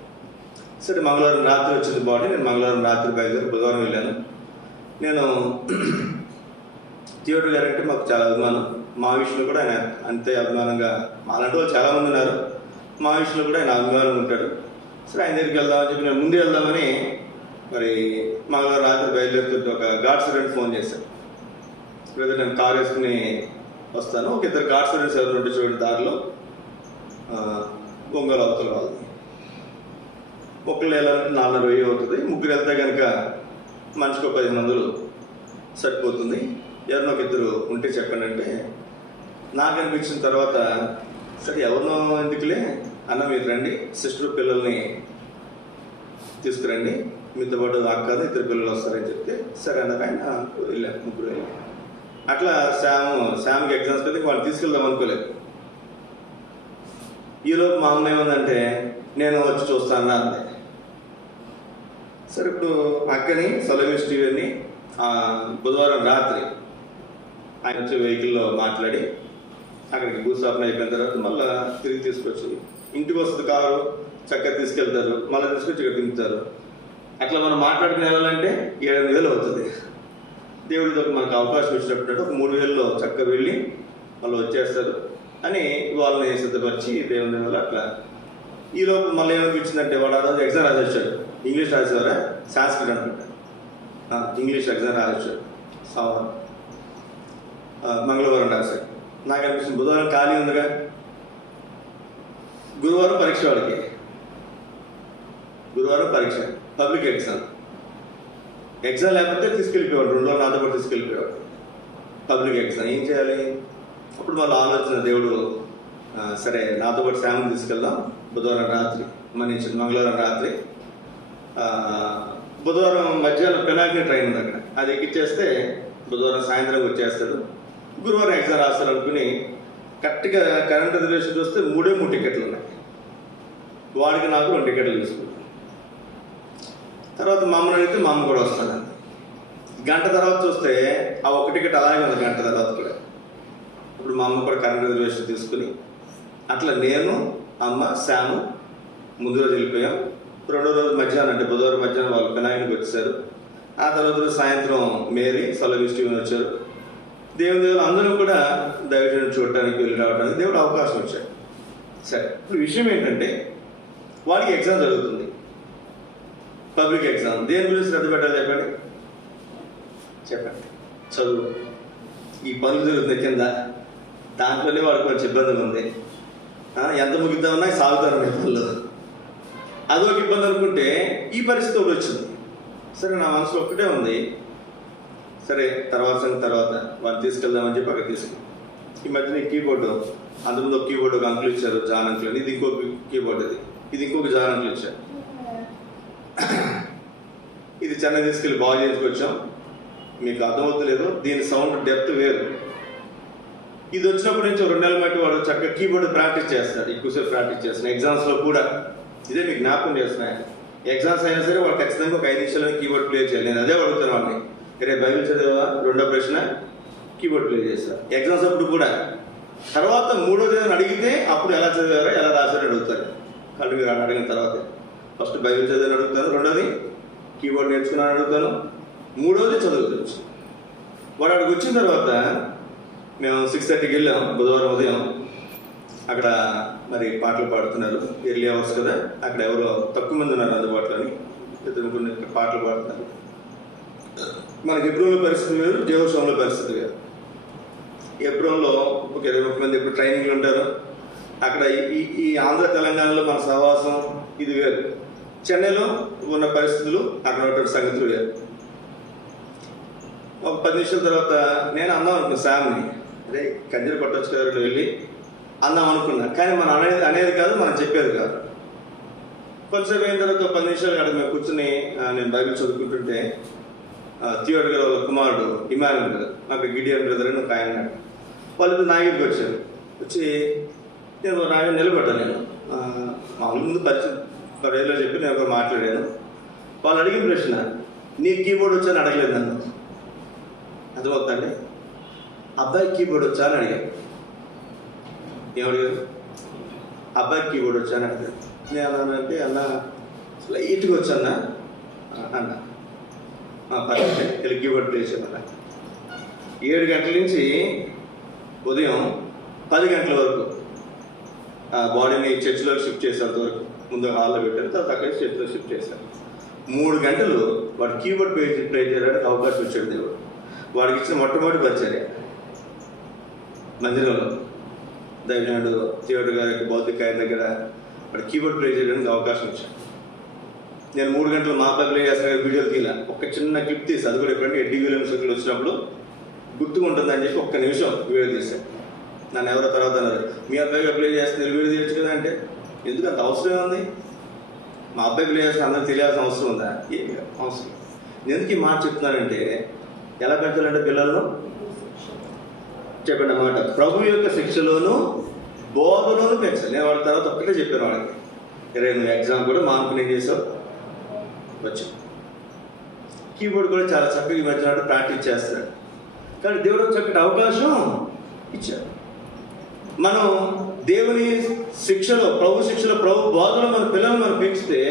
సరే మంగళవారం రాత్రి వచ్చింది బాడీ. నేను మంగళవారం రాత్రి బయలుదేరి బుధవారం వెళ్ళాను. నేను థియేటర్ గారు అంటే మాకు చాలా అభిమానం. మా విషయంలో కూడా ఆయన అంతే అభిమానంగా, మాలాంటి వాళ్ళు చాలామంది ఉన్నారు, మా విషయంలో కూడా ఆయన అభిమానం ఉంటాడు. సరే ఆయన దగ్గరికి వెళ్దామని చెప్పి నేను ముందే వెళ్దామని మరి మంగళవారం రాత్రి బయలుదేరుతుంటే ఒక గాడ్ సర్వెంట్ ఫోన్ చేశాను. లేదా నేను కారు వేసుకుని వస్తాను, ఒక 2 గాడ్ సర్వెంట్స్ ఎవరు ఉంటే చూడండి దారిలో ఒంగోలు అవతల వాళ్ళు. ఒకళ్ళు వెళ్ళాలంటే 4,000 అవుతుంది, ముగ్గురు వెళ్తే కనుక మనిషికి 1500 సరిపోతుంది, ఎవరినో 2 ఉంటే చెప్పండి అంటే నాకు అనిపించిన తర్వాత సరే ఎవరినో ఎందుకులే అన్న, మీరు రండి, సిస్టర్ పిల్లల్ని తీసుకురండి, మీతో పాటు అక్కను 2 పిల్లలు వస్తారని చెప్తే సరే అన్నారు. ఆయన వెళ్ళారు, 3 వెళ్ళారు. అట్లా శామ్కి ఎగ్జామ్స్ పెడితే వాళ్ళు తీసుకెళ్దాం అనుకోలేదు. ఈలోపు మా అమ్మ ఏమందంటే నేను వచ్చి చూస్తాను అంతే. సరే ఇప్పుడు అక్కని సొలమిస్ టీవీని బుధవారం రాత్రి ఆయన వచ్చి వెహికల్లో మాట్లాడి అక్కడికి భూస్థాపన అయిపోయిన తర్వాత మళ్ళీ తిరిగి తీసుకొచ్చి ఇంటికి వస్తుంది కారు, చక్కగా తీసుకెళ్తారు, మళ్ళీ తీసుకొచ్చి ఇక్కడ దింపుతారు. అట్లా మనం మాట్లాడుకుని వెళ్ళాలంటే 7,000 అవుతుంది. దేవుడితో మనకు అవకాశం ఇచ్చినప్పుడు ఒక 3,000లో చక్కగా వెళ్ళి వాళ్ళు వచ్చేస్తారు అని వాళ్ళని సిద్ధపరిచి దేవుని వల్ల అట్లా. ఈలోపు మళ్ళీ ఏమనిపించిందంటే వాడు ఆ రోజు ఎగ్జామ్ రాసి వచ్చాడు. ఇంగ్లీష్ రాసేవారా, సాంస్క్రిట్ అనుకుంటా, ఇంగ్లీష్ ఎగ్జామ్ రాసి వచ్చాడు. మంగళవారం రాశాడు. నాకు అనిపిస్తుంది బుధవారం ఖాళీ ఉందిగా, గురువారం పరీక్ష, వాడికి గురువారం పరీక్ష, పబ్లిక్ ఎగ్జామ్ లేకపోతే తీసుకెళ్ళిపోయాడు. 2 రోజులు నాతో పాటు తీసుకెళ్ళిపోయాడు. పబ్లిక్ ఎగ్జామ్ ఏం చేయాలి? అప్పుడు వాళ్ళ ఆలోచన దేవుడు సరే నాతో పాటు శామ్ని తీసుకెళ్దాం. బుధవారం రాత్రి మంగళవారం రాత్రి, బుధవారం మధ్యాహ్నం పినాకిని ట్రైన్ ఉంది అక్కడ, అది ఎక్కిచ్చేస్తే బుధవారం సాయంత్రం వచ్చేస్తాడు. గురువారం ఎగ్జామ్ రాస్తారు అనుకుని కరెక్ట్గా కరెంట్ రిజర్వేషన్ చూస్తే 3 టికెట్లు ఉన్నాయి. వాడికి నాకు 2 టికెట్లు తీసుకుంటాం. తర్వాత మా అమ్మని అడిగితే మా అమ్మ కూడా వస్తాను. గంట తర్వాత చూస్తే ఆ 1 టికెట్ అలాగే ఉంది గంట తర్వాత కూడా. ఇప్పుడు మా అమ్మ కూడా కరెంట్ రిజర్వేషన్ తీసుకుని అట్లా నేను, అమ్మ, శాము ముందు రోజు వెళ్ళిపోయాం. 2వ రోజు మధ్యాహ్నం అంటే బుధవారం మధ్యాహ్నం వాళ్ళు పినాకినికి వచ్చారు. ఆ తర్వాత రోజు సాయంత్రం మేరీ సొలమిస్ టీవీని వచ్చారు. దేవుడు అందరూ కూడా దైవజనుడు చూడటానికి వెళ్ళి రావడానికి దేవుడు అవకాశం వచ్చాడు. సరే ఇప్పుడు విషయం ఏంటంటే వాడికి ఎగ్జామ్ జరుగుతుంది, పబ్లిక్ ఎగ్జామ్. దేని గురించి శ్రద్ధ పెట్టాలి చెప్పండి. చదువు. ఈ పనులు జరుగుతుంది కింద, దాంట్లోనే వాడికి కొంచెం ఇబ్బందిగా ఉంది. ఎంత ముగిద్దామన్నా సాగుతారు పనులు, అదొక ఇబ్బంది అనుకుంటే ఈ పరిస్థితి ఒకటి వచ్చింది. సరే నా మనసులో ఒక్కటే ఉంది, సరే తర్వాత వాళ్ళు తీసుకెళ్దామని చెప్పి అక్కడ తీసుకెళ్ళి ఈ మధ్యన కీబోర్డు, అంతకుముందు ఒక కీబోర్డు ఒక అంకులు ఇచ్చారు, జాన్ అంకులు అని. ఇది ఇంకొక కీబోర్డ్, ఇది ఇంకొక జాన్ అంకులు ఇచ్చారు. ఇది చెన్నై తీసుకెళ్ళి బాగు చేసుకొచ్చాం. మీకు అర్థమవుతలేదు, దీని సౌండ్ డెప్త్ వేరు. ఇది వచ్చినప్పటి నుంచి 2 నెలల మట్టి వాడు చక్కగా కీబోర్డ్ ప్రాక్టీస్ చేస్తాడు, ఎక్కువసేపు ప్రాక్టీస్ చేస్తున్నాడు. ఎగ్జామ్స్లో కూడా ఇదే మీకు జ్ఞాపకం చేస్తున్నాను. ఎగ్జామ్స్ అయినా సరే వాడు ఖచ్చితంగా ఒక 5 నిమిషాలు కీబోర్డ్ ప్లే చేయాలి. నేను అదే అడుగుతాను వాడిని, రేపు బైబిల్ చదివా, 2వ ప్రశ్న కీబోర్డ్ ప్లే చేస్తారు. ఎగ్జామ్స్ అప్పుడు కూడా తర్వాత 3వది అడిగితే అప్పుడు ఎలా చదివారో ఎలా రాశారో అడుగుతారు. కాబట్టి మీరు అడిగిన తర్వాత ఫస్ట్ బైబిల్ చదివని అడుగుతాను, 2వది కీబోర్డ్ నేర్చుకున్నాను అడుగుతాను, 3వది చదువు తెలుసు. వాడు అక్కడికి వచ్చిన తర్వాత మేము 6:30కి వెళ్ళాం బుధవారం ఉదయం. అక్కడ మరి పాటలు పాడుతున్నారు, ఎర్లీ అవర్స్ కదా, అక్కడ ఎవరో తక్కువ మంది ఉన్నారు అందుబాటులో అని 2 పాటలు పాడుతున్నారు. మన హెబ్రోన్లో పరిస్థితి వేరు, జెరూసలేంలో పరిస్థితి వేరు. హెబ్రోన్లో ఒక 21 మంది ఇప్పుడు ట్రైనింగ్లు ఉంటారు. అక్కడ ఈ ఆంధ్ర తెలంగాణలో మన సహవాసం ఇది వేరు. చెన్నైలో ఉన్న పరిస్థితులు, అక్కడ ఉన్నటువంటి సంగతులు వేరు. ఒక 10 నిమిషాల తర్వాత నేను అన్నాం అనుకున్నా శామ్ని, అదే కంజీలు కొట్టొచ్చు కదా వెళ్ళి అన్నాం అనుకున్నా. కానీ మనం అనేది కాదు, మనం చెప్పేది కాదు. కొంచెంసేపు అయిన తర్వాత 10 నిమిషాలు అక్కడ మేము కూర్చుని నేను బైబిల్ చదువుకుంటుంటే థియోడ్ గారు వాళ్ళ కుమారుడు ఇమానుయల్ బ్రదర్, నాకు గిడియన్ బ్రదర్ అని ఒక ఆయన, వాళ్ళు నా దగ్గరికి వచ్చారు. వచ్చి నేను రాగా నిలబడ్డాను. నేను మామూలు ముందు పరిచయం చెప్పి నేను ఒకరు మాట్లాడాను. వాళ్ళు అడిగిన ప్రశ్న, నీ కీబోర్డ్ వచ్చాను అడగలేదు నన్ను. అర్థమవుతుందండి, అబ్బాయి కీబోర్డ్ వచ్చా అని అడిగాను. ఏమడిగారు? అబ్బాయి కీబోర్డ్ వచ్చా అని అడిగాను. నేను అన్నానంటే అన్న లైట్గా వచ్చానా అన్న, పర్లేదు కీబోర్డ్ ప్లే చేయమన్నా. 7 గంటల నుంచి ఉదయం 10 గంటల వరకు బాడీని చర్చిలో షిఫ్ట్ చేసేంత వరకు ముందు హాల్లో పెట్టారు, తర్వాత అక్కడ చర్చిలో షిఫ్ట్ చేశారు. 3 గంటలు వాడు కీబోర్డ్ ప్లే చేయడానికి అవకాశం ఇచ్చాడు దేవుడు. వాడికి ఇచ్చిన మొట్టమొదటి పరిచర్య మందిరంలో దైవజనుడు థియోడ్ గారి భౌతిక ఆయన దగ్గర వాడు కీబోర్డ్ ప్లే చేయడానికి అవకాశం ఇచ్చాడు. నేను 3 గంటలు మా అబ్బాయి ప్లే చేసిన వీడియోలు తీలా, ఒక చిన్న క్లిప్ తీసి, అది కూడా ఎప్పుడంటే ఎడ్డీ విలియమ్స్ వచ్చినప్పుడు గుర్తుకుంటుందని చెప్పి 1 నిమిషం వీడియో తీశాను. నన్ను ఎవరో తర్వాత అన్నారు, మీ అబ్బాయిగా ప్లే చేస్తే వీడియో తీయచ్చు కదా అంటే, ఎందుకు అంత అవసరం ఉంది? మా అబ్బాయి ప్లే చేస్తే అందరికి తెలియాల్సిన అవసరం ఉందా? ఏమి అవసరం. ఎందుకు ఈ మాట చెప్తున్నానంటే, ఎలా పెంచాలంటే పిల్లలను చెప్పండి అన్నమాట, ప్రభు యొక్క శిక్షలోను బోధలోను పెంచాలి. నేను వాడి తర్వాత ఒక్కటే చెప్పాను వాళ్ళకి, నువ్వు ఎగ్జామ్ కూడా మానుకుని ఏం చేసావు, వచ్చావు. కీబోర్డ్ కూడా చాలా చక్కగా ఈ మధ్య ప్రాక్టీస్ చేస్తాడు. కానీ దేవుడు చక్కటి అవకాశం ఇచ్చాడు. మనం దేవుని శిక్షలో, ప్రభు శిక్షలో, ప్రభు బోధలో మన పిల్లలు మనం పెంచితే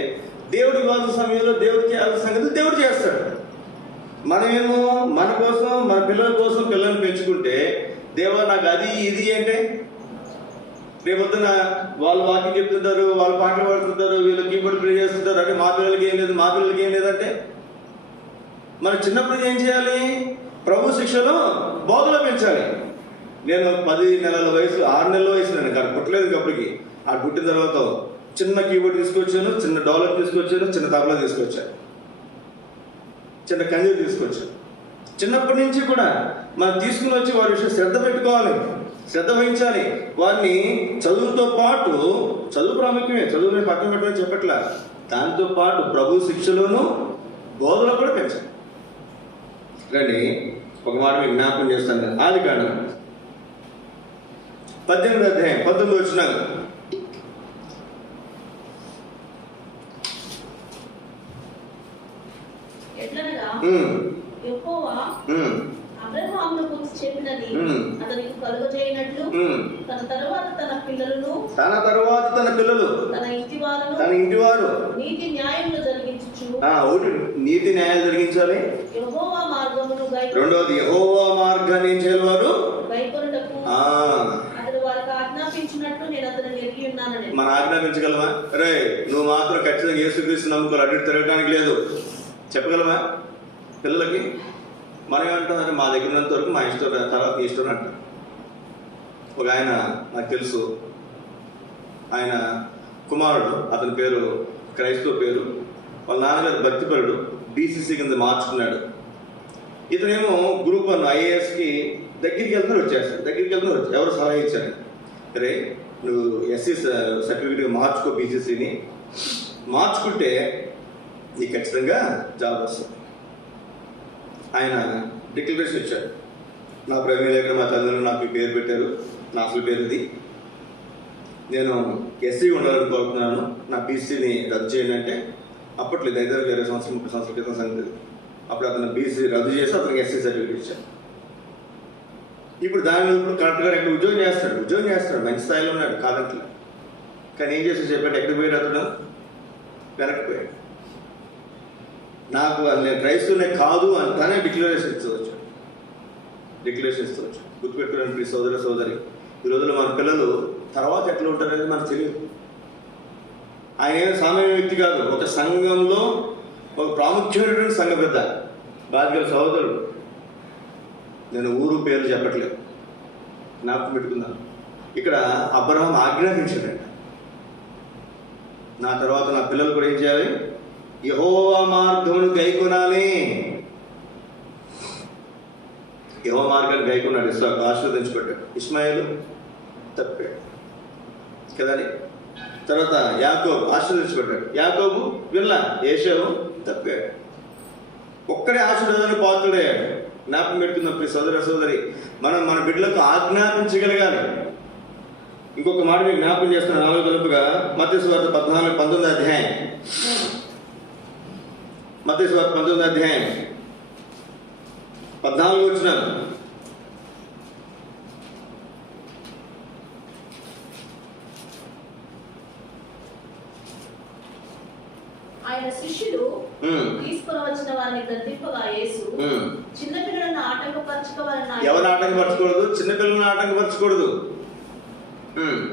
దేవుడు ఇవ్వాల్సిన సమయంలో దేవుడు చేయాల్సిన సంగతి దేవుడు చేస్తాడు. మనమేమో మన కోసం, మన పిల్లల కోసం పిల్లల్ని పెంచుకుంటే, దేవా నాకు అది ఇది అంటే రేపొద్దున వాళ్ళు వాకింగ్ చెప్తుంటారు, వాళ్ళు పాటలు పాడుతుంటారు, వీళ్ళు కీబోర్డ్ ప్లే చేస్తుంటారు, అంటే మా పిల్లలకి ఏం లేదు, మా పిల్లలకి ఏం లేదంటే మనం చిన్నప్పుడు ఏం చేయాలి? ప్రభు శిక్షలో బోధలో పెంచాలి. నేను 10 నెలల వయసు, 6 నెలల వయసు, నేను కానీ పుట్టలేదు అప్పటికి. ఆ పుట్టిన తర్వాత చిన్న కీబోర్డ్ తీసుకొచ్చాను, చిన్న డోలర్ తీసుకొచ్చాను, చిన్న తబలా తీసుకొచ్చాను, చిన్న కంజీలు తీసుకొచ్చాను. చిన్నప్పటి నుంచి కూడా మనం తీసుకుని వచ్చి వారి విషయం శ్రద్ధ పెట్టుకోవాలి, శ్రద్ధ వహించాలి. వారిని చదువుతో పాటు, చదువు ప్రాముఖ్యమే, చదువుని పక్కన పెట్టమని చెప్పట్లా, దాంతో పాటు ప్రభు శిక్షలోను బోధలో కూడా పెంచాలి. రండి ఒక మాట మీకు జ్ఞాపకం చేస్తాను. ఆదికాండం 18వ అధ్యాయం 19వ వచనం. ఎట్లనగా యెహోవా అబ్రహామును గురించి చెప్పినది అతనికి కలుగజేయనట్లు తన తరువాత తన పిల్లలు తన ఇంటివారు నీతి న్యాయములు జరిగించుచు, నీతి న్యాయాలు జరిగించాలి. యెహోవా మార్గమును రెండోది యెహోవా మార్గాన్ని ఏం చేయాలి? వారు గైకొనుటకు అతడు వారికి ఆజ్ఞాపించినట్లు నేను అతను ఎరిగి ఉన్నానని. మనం ఆజ్ఞాపించగలమా? రే నువ్వు మాత్రం ఖచ్చితంగా యేసుక్రీస్తు నమ్ముకోవాలి, అడ్డు తిరగడానికి లేదు చెప్పగలమా పిల్లలకి? మనం ఏమంటారు? మా దగ్గర ఉన్నంత వరకు మా ఇష్టం, తర్వాత మీ ఇష్టం అంటారు. ఒక ఆయన నాకు తెలుసు, ఆయన కుమారుడు, అతని పేరు క్రైస్తవ పేరు, వాళ్ళ నాన్నగారు భక్తిపరుడు, బీసీసీ కింద మార్చుకున్నాడు. ఇతనేమో గ్రూప్ 1 ఐఏఎస్కి దగ్గరికి వెళ్తున్నారు, వచ్చేస్తారు. ఎవరు సలహా ఇచ్చారు? అరే నువ్వు ఎస్సీ సర్టిఫికేట్ మార్చుకో, బీసీసీని మార్చుకుంటే నీకు ఖచ్చితంగా జాబ్ వస్తుంది. ఆయన డిక్లరేషన్ ఇచ్చాడు, నా ప్రవీణ లేఖ మా తల్లిదండ్రులు నాకు ఈ పేరు పెట్టారు, నా అసలు పేరు ఇది, నేను ఎస్సీ ఉండాలని కోరుతున్నాను, నా బీసీని రద్దు చేయండి అంటే, అప్పట్లేదు 20 సంవత్సరం 30 సంవత్సరాల క్రితం సంగతి. అప్పుడు అతను బీసీ రద్దు చేసి అతనికి ఎస్సీ సర్టిఫికేట్ ఇచ్చాడు. ఇప్పుడు దాని ఇప్పుడు కరెక్ట్గా ఎక్కడ ఉద్యోగం చేస్తాడు, మంచి స్థాయిలో ఉన్నాడు, కాదంటలే. కానీ ఏం చేసి చెప్పాడు? ఎక్కడికి పోయాడు అతను? వెనక్కి పోయాడు. నాకు నేను క్రైస్తవునే కాదు అని తనే డిక్లరేషన్ ఇస్తవచ్చు. గుర్తుపెట్టుకోవడానికి ప్లీజ్ సోదరి, ఈ రోజుల్లో మన పిల్లలు తర్వాత ఎట్లా ఉంటారనేది మనకు తెలియదు. ఆయన ఏం సామాన్య వ్యక్తి కాదు, ఒక సంఘంలో ఒక ప్రాముఖ్యమైనటువంటి సంఘ పెద్ద, బాధ్యత సహోదరుడు. నేను ఊరు పేరు చెప్పట్లేదు, జ్ఞాపకం పెట్టుకున్నాను. ఇక్కడ అబ్రహాం ఆజ్ఞాపించాడంట, నా తర్వాత నా పిల్లలు కూడా ఏం చేయాలి? యెహోవా మార్గమును గైకొనాలి. యెహోవా మార్గాన్ని గైకొన్నాడు, ఇస్సాకు ఆశీర్వదించబడ్డాడు. ఇష్మాయేలు తప్పాడు కదండి. తర్వాత యాకోబు ఆశీర్వదించబడ్డాడు, యాకోబు వినలా, ఏశావు తప్పాడు. ఒక్కడే ఆశీర్వాదాన్ని పాత్రుడయ్యాడు. జ్ఞాపకం పెట్టుకున్నప్పుడు సోదరి మనం మన బిడ్డలకు ఆజ్ఞాపించగలగాలి. ఇంకొక మాట మీకు జ్ఞాపకం చేస్తున్నాను, 4వ తలుపుగా మత్తయి సువార్త 19వ అధ్యాయం. మత్తయి సువార్త 19వ అధ్యాయం 14వ వచనం. ఆయన శిష్యులు తీసుకుని వచ్చిన వారిని గద్దింపగా యేసు చిన్నపిల్లలను ఆటంకపరచుకోవాలని. ఎవరు ఆటంకపరచకూడదు? చిన్నపిల్లలను ఆటంకపరచకూడదు.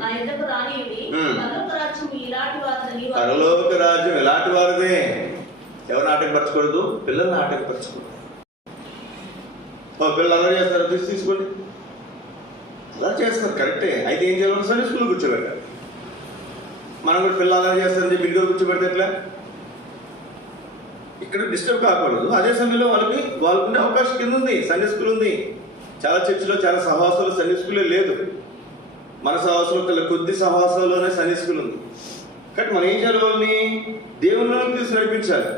నా యొద్దకు రానియుడి, పరలోక రాజ్యం ఇలాంటి వారిదే. ఎవరిని ఆటంకపరచకూడదు? పిల్లల్ని ఆటంకపరచకూడదు. పిల్లలు అలా చేస్తారు, తీసుకోండి, అలా చేస్తారు, కరెక్టే. అయితే ఏం చేయాలి? సండే స్కూల్లో కూర్చోబెట్టాలి. మనం కూడా పిల్లలు అలా చేస్తారని చెప్పి ఇంట్లో కూర్చోబెడితే ఎట్లా? ఇక్కడ డిస్టర్బ్ కాకూడదు. అదే సమయంలో వాళ్ళకుండే అవకాశం కింద ఉంది, సండే స్కూల్ ఉంది. చాలా చర్చిలో, చాలా సహవాసాలు సండే స్కూలే లేదు. మన సహవాసంలో కొద్ది సహవాసాల్లోనే సండే స్కూల్ ఉంది. కాబట్టి మనం ఏం చేయాలి? వాళ్ళని దేవుళ్ళలోకి తీసి నడిపించాలి.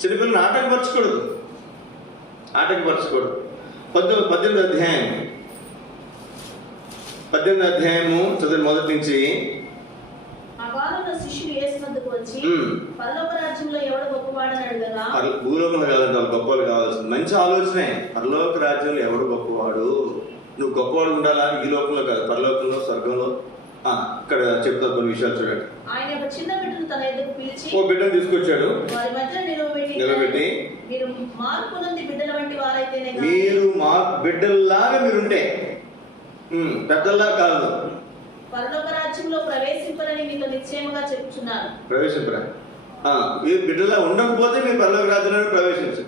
చిన్నపిల్లల్ని ఆటంకపరచకూడదు. 18వ అధ్యాయము చదివిన మొదటి నుంచి. ఆ కాలంలో శిష్యులు యేసు వద్దకు వచ్చి పరలోక రాజ్యంలో ఎవడు గొప్పవాడని అడగగా, భూలోకంలో కాదంటే వాళ్ళు గొప్పవాళ్ళు కావాల్సింది. మంచి ఆలోచనే. పరలోక రాజ్యంలో ఎవడు గొప్పవాడు? నువ్వు గొప్పవాడు ఉండాలా? ఈ లోకంలో కాదు, పరలోకంలో, స్వర్గంలో. ఇక్కడ చెప్తా కొన్ని విషయాలు చూడండి. ఆయన ఒక చిన్న బిడ్డను తన ఎదుగు పిలిచి ఓ బిడ్డను తీసుకొచ్చాడు, వారి మధ్య నిలబెట్టి, మీరు మార్పు నుండి బిడ్డల వంటి వారైతేనే మీరు మా బిడ్డల్లాగా మీరుంటే, పెద్దల్లా కాదు, పరలోక రాజ్యంలో ప్రవేశింపరని మీతో నిశ్చయముగా చెప్తున్నాను. ప్రవేశింపరా? మీరు బిడ్డలా ఉండకపోతే మీరు పరలోక రాజ్యంలో ప్రవేశించండి.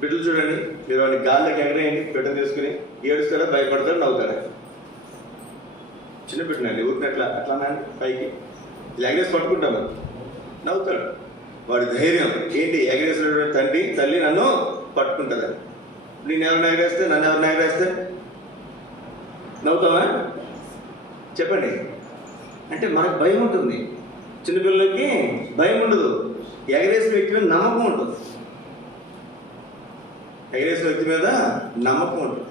బిడ్డలు చూడండి, మీరు వాడిని గాల్లోకి ఎగరేయండి, బిడ్డను తీసుకుని ఏడుస్తాడా, భయపడతాడు, నవ్వుతాడా? చిన్న బిడ్డనండి, ఊరిని అట్లా పైకి ఎగరేసి పట్టుకుంటాము, నవ్వుతాడు. వాడి ధైర్యం ఏంటి? ఎగరేసినటువంటి తల్లి నన్ను పట్టుకుంటుందని. నేను ఎవరిని ఎగరేస్తే, నన్ను ఎవరిని ఎగరేస్తే నవ్వుతావా? చెప్పండి. అంటే మనకు భయం ఉంటుంది. చిన్నపిల్లలకి భయం ఉండదు. ఎగరేసిన వ్యక్తి మీద నమ్మకం ఉంటుంది. ఎగరేసిన వ్యక్తి మీద నమ్మకం ఉంటుంది.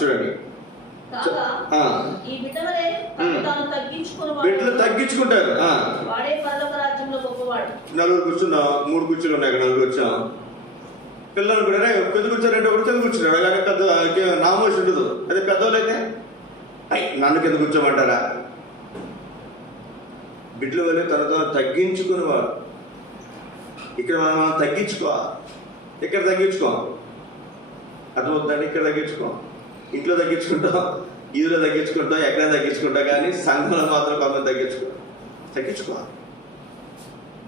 చూడండి, ఈ బిడ్డలే తాను తగ్గించుకుని బిడ్డలు తగ్గించుకుంటారు. వాడే పరలోక రాజ్యంలో గొప్పవాడు. నలుగురు కూర్చున్నాం, 3 కుర్చీలు ఉన్నాయి, అక్కడ నలుగురు వచ్చాం. పిల్లలు కూడా పెద్ద కూర్చోరంటే ఒకటి కింద కూర్చున్నాడు, అలాగే పెద్ద నామోషి ఉండదు. అదే పెద్దవాళ్ళు అయితే నన్ను కింద కూర్చోమంటారా? బిడ్డలు వెళ్ళి తనతో తగ్గించుకునేవాడు. ఇక్కడ మనం తగ్గించుకోవాలి. ఇక్కడ తగ్గించుకోం, అర్థమవుతుందండి? ఇక్కడ తగ్గించుకోం, ఇంట్లో తగ్గించుకుంటాం, ఈదులో తగ్గించుకుంటాం, ఎక్కడ తగ్గించుకుంటాం, కానీ సంఘంలో మాత్రం కొంత తగ్గించుకోవాలి.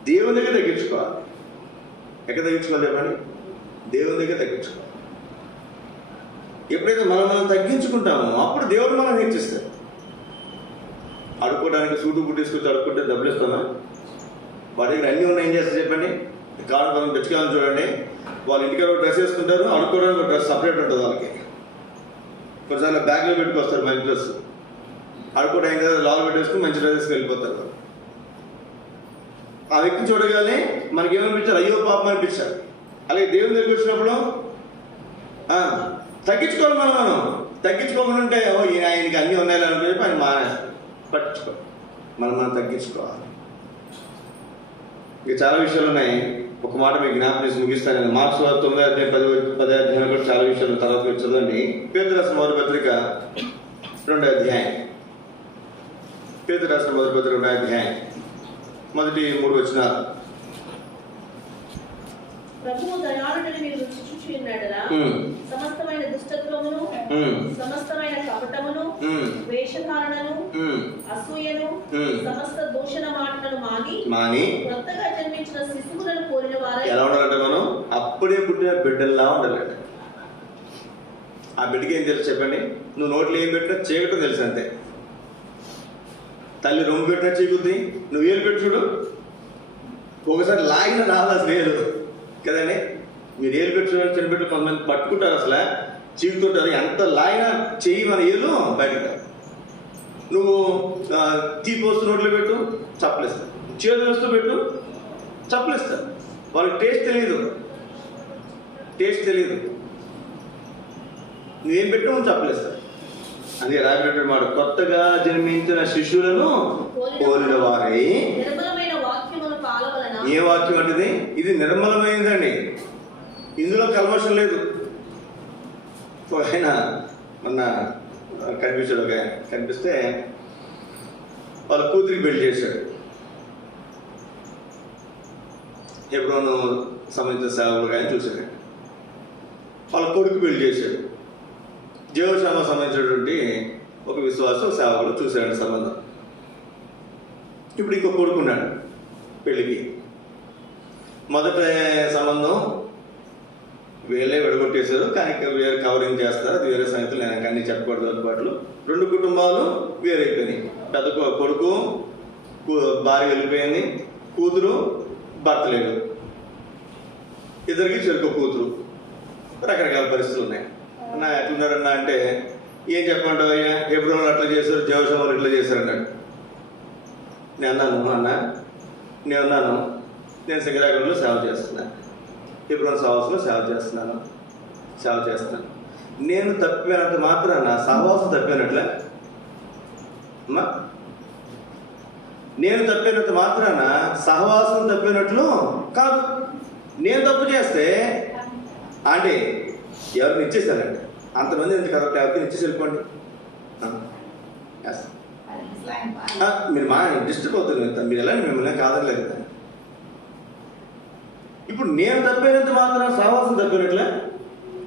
దేవుని దగ్గర తగ్గించుకోవాలి. ఎక్కడ తగ్గించుకోవాలి చెప్పండి? దేవుని దగ్గర తగ్గించుకోవాలి. ఎప్పుడైతే మనం తగ్గించుకుంటామో అప్పుడు దేవుడు మనం హెచ్చిస్తాడు. అడుక్కోవడానికి సూటు పుట్టించుకొచ్చి అడుక్కుంటే డబ్బులు ఇస్తామా? వాడి దగ్గర అన్నీ ఉన్నాయి, ఏం చేస్తారు చెప్పండి? కాదు, మనం తెచ్చుకోవాలని చూడండి. వాళ్ళ ఇంటికి డ్రెస్ వేసుకుంటారు, అడుక్కోవడానికి ఒక డ్రెస్ సపరేట్ ఉంటుంది వాళ్ళకి. కొన్నిసార్లు బ్యాగ్లో పెట్టుకొస్తారు మంచి డ్రెస్, అడుక్కోవడానికి కదా లాలు పెట్టేసుకుని మంచి డ్రెస్ వేసుకుని వెళ్ళిపోతారు. ఆ వ్యక్తిని చూడగానే మనకేమనిపించాలి? అయ్యో పాపం అనిపించాలి. అలాగే దేవుని దగ్గరికి వచ్చినప్పుడు తగ్గించుకోవాలి. మనం తగ్గించుకోకుండా ఉంటే ఆయనకి అన్నీ ఉన్నాయి అనుకుని చెప్పి ఆయన మానేస్తాం. పట్టించుకోవాలి. మనం తగ్గించుకోవాలి. ఇంకా చాలా విషయాలు ఉన్నాయి. ఒక మాట మీకు జ్ఞాపకం చేసి ముగిస్తాను. నేను మార్క్స్ 9-10 అధ్యాయంలో కూడా చాలా విషయాలు తర్వాత చదవండి. పేతురు రాసిన మొదటి పత్రిక 2వ అధ్యాయం. పేతురు రాసిన మొదటి పత్రిక 2వ అధ్యాయం మొదటి 3 వచనాలు. ప్రభువు దయాళుడని మీరు రుచి చూచి ఉన్నాడరా, సమస్తమైన దుష్టత్వమును, సమస్తమైన కపటమును, వేషధారణను, అసూయను, సమస్త దూషణ మాటలను మాని కొత్తగా జన్మించిన శిశువులను కోరిన వారై ఎలా ఉండాలంటే మనం అప్పుడే పుట్టిన బిడ్డల్లా ఉండాలంటే. ఆ బిడ్డకి ఏం తెలుసు చెప్పండి? నువ్వు నోట్లో ఏం పెట్టినా చీకటం తెలుసు అంతే. తల్లి రొమ్ము పెట్టినా చీకుద్ది, నువ్వు ఏలు పెట్టి చూడు, ఒకసారి లాగిన రావాలి లేదు కదండి. మీరు ఏలు పెట్టి చూడండి, చిన్న బిడ్డలు కొంతమంది పట్టుకుంటారు, అసలు చీకుతుంటారు. ఎంత లాగినా చెయ్యి మన ఏలు బయటకు. నువ్వు తీపి నోట్లో పెట్టు, చప్పలేస్తారు. చేదు వస్తూ పెట్టు, చప్పలేస్తారు. వాళ్ళకి టేస్ట్ తెలియదు. నువ్వేం పెట్టు చప్పలేస్తారు. అదే రాబెట్టాడు మాట, కొత్తగా జన్మించిన శిశువులను పోలిన వారై. ఏ వాక్యం అంటే ఇది నిర్మలమైనదండి, ఇందులో కల్మషం లేదు. ఆయన మొన్న కనిపించాడు, ఒక కనిపిస్తే వాళ్ళ కూతురికి పెళ్లి చేశాడు. హెబ్రోను సంబంధించిన సేవకులుగా ఆయన చూశాడు. వాళ్ళ కొడుకు పెళ్లి చేశాడు. జీవశామ సంబంధించినటువంటి ఒక విశ్వాసం సేవకుడు చూశాడు సంబంధం. ఇప్పుడు ఇంకో కొడుకున్నాడు పెళ్ళికి. మొదట సంబంధం వీళ్ళే విడగొట్టేశారు, కానీ వేరే కవరింగ్ చేస్తారు. అది వేరే సంగతులు నేను అన్ని చెప్పకూడదు. అందుబాటులో 2 కుటుంబాలు వేరైపోయినాయి. పెద్ద కొడుకు భార్య వెళ్ళిపోయింది, కూతురు భర్త లేడు, ఇద్దరికి చెరుకు కూతురు. రకరకాల పరిస్థితులు ఉన్నాయి. అన్న ఎట్లున్నారన్నా అంటే, ఏం చెప్పంటావు అయ్యా, హెబ్రోన్లో అట్లా చేశారు, జెరూసలేంలో ఇట్లా చేశారు అన్నాడు. నేను అన్నాను, అన్న నేను సింగరాగూడలో సేవ చేస్తున్నాను, హిబ్రోన్ హౌస్లో సేవ చేస్తున్నాను. నేను తప్పినంత మాత్రాన సహవాసం తప్పినట్లే అమ్మా? నేను తప్పినంత మాత్రాన సహవాసం తప్పినట్లు కాదు. నేను తప్పు చేస్తే అంటే ఎవరిని ఇచ్చేసానండి, అంతమంది ఎందుకు కరెక్ట్ ఎవరికి ఇచ్చేసి వెళ్ళిపోండి. మీరు మా డిస్టర్బ్ అవుతుంది, మీరు ఎలా మిమ్మల్ని కాదలేదు కదా. ఇప్పుడు నేను తప్పినంత మాత్రం సహవాసం తప్పినట్లే.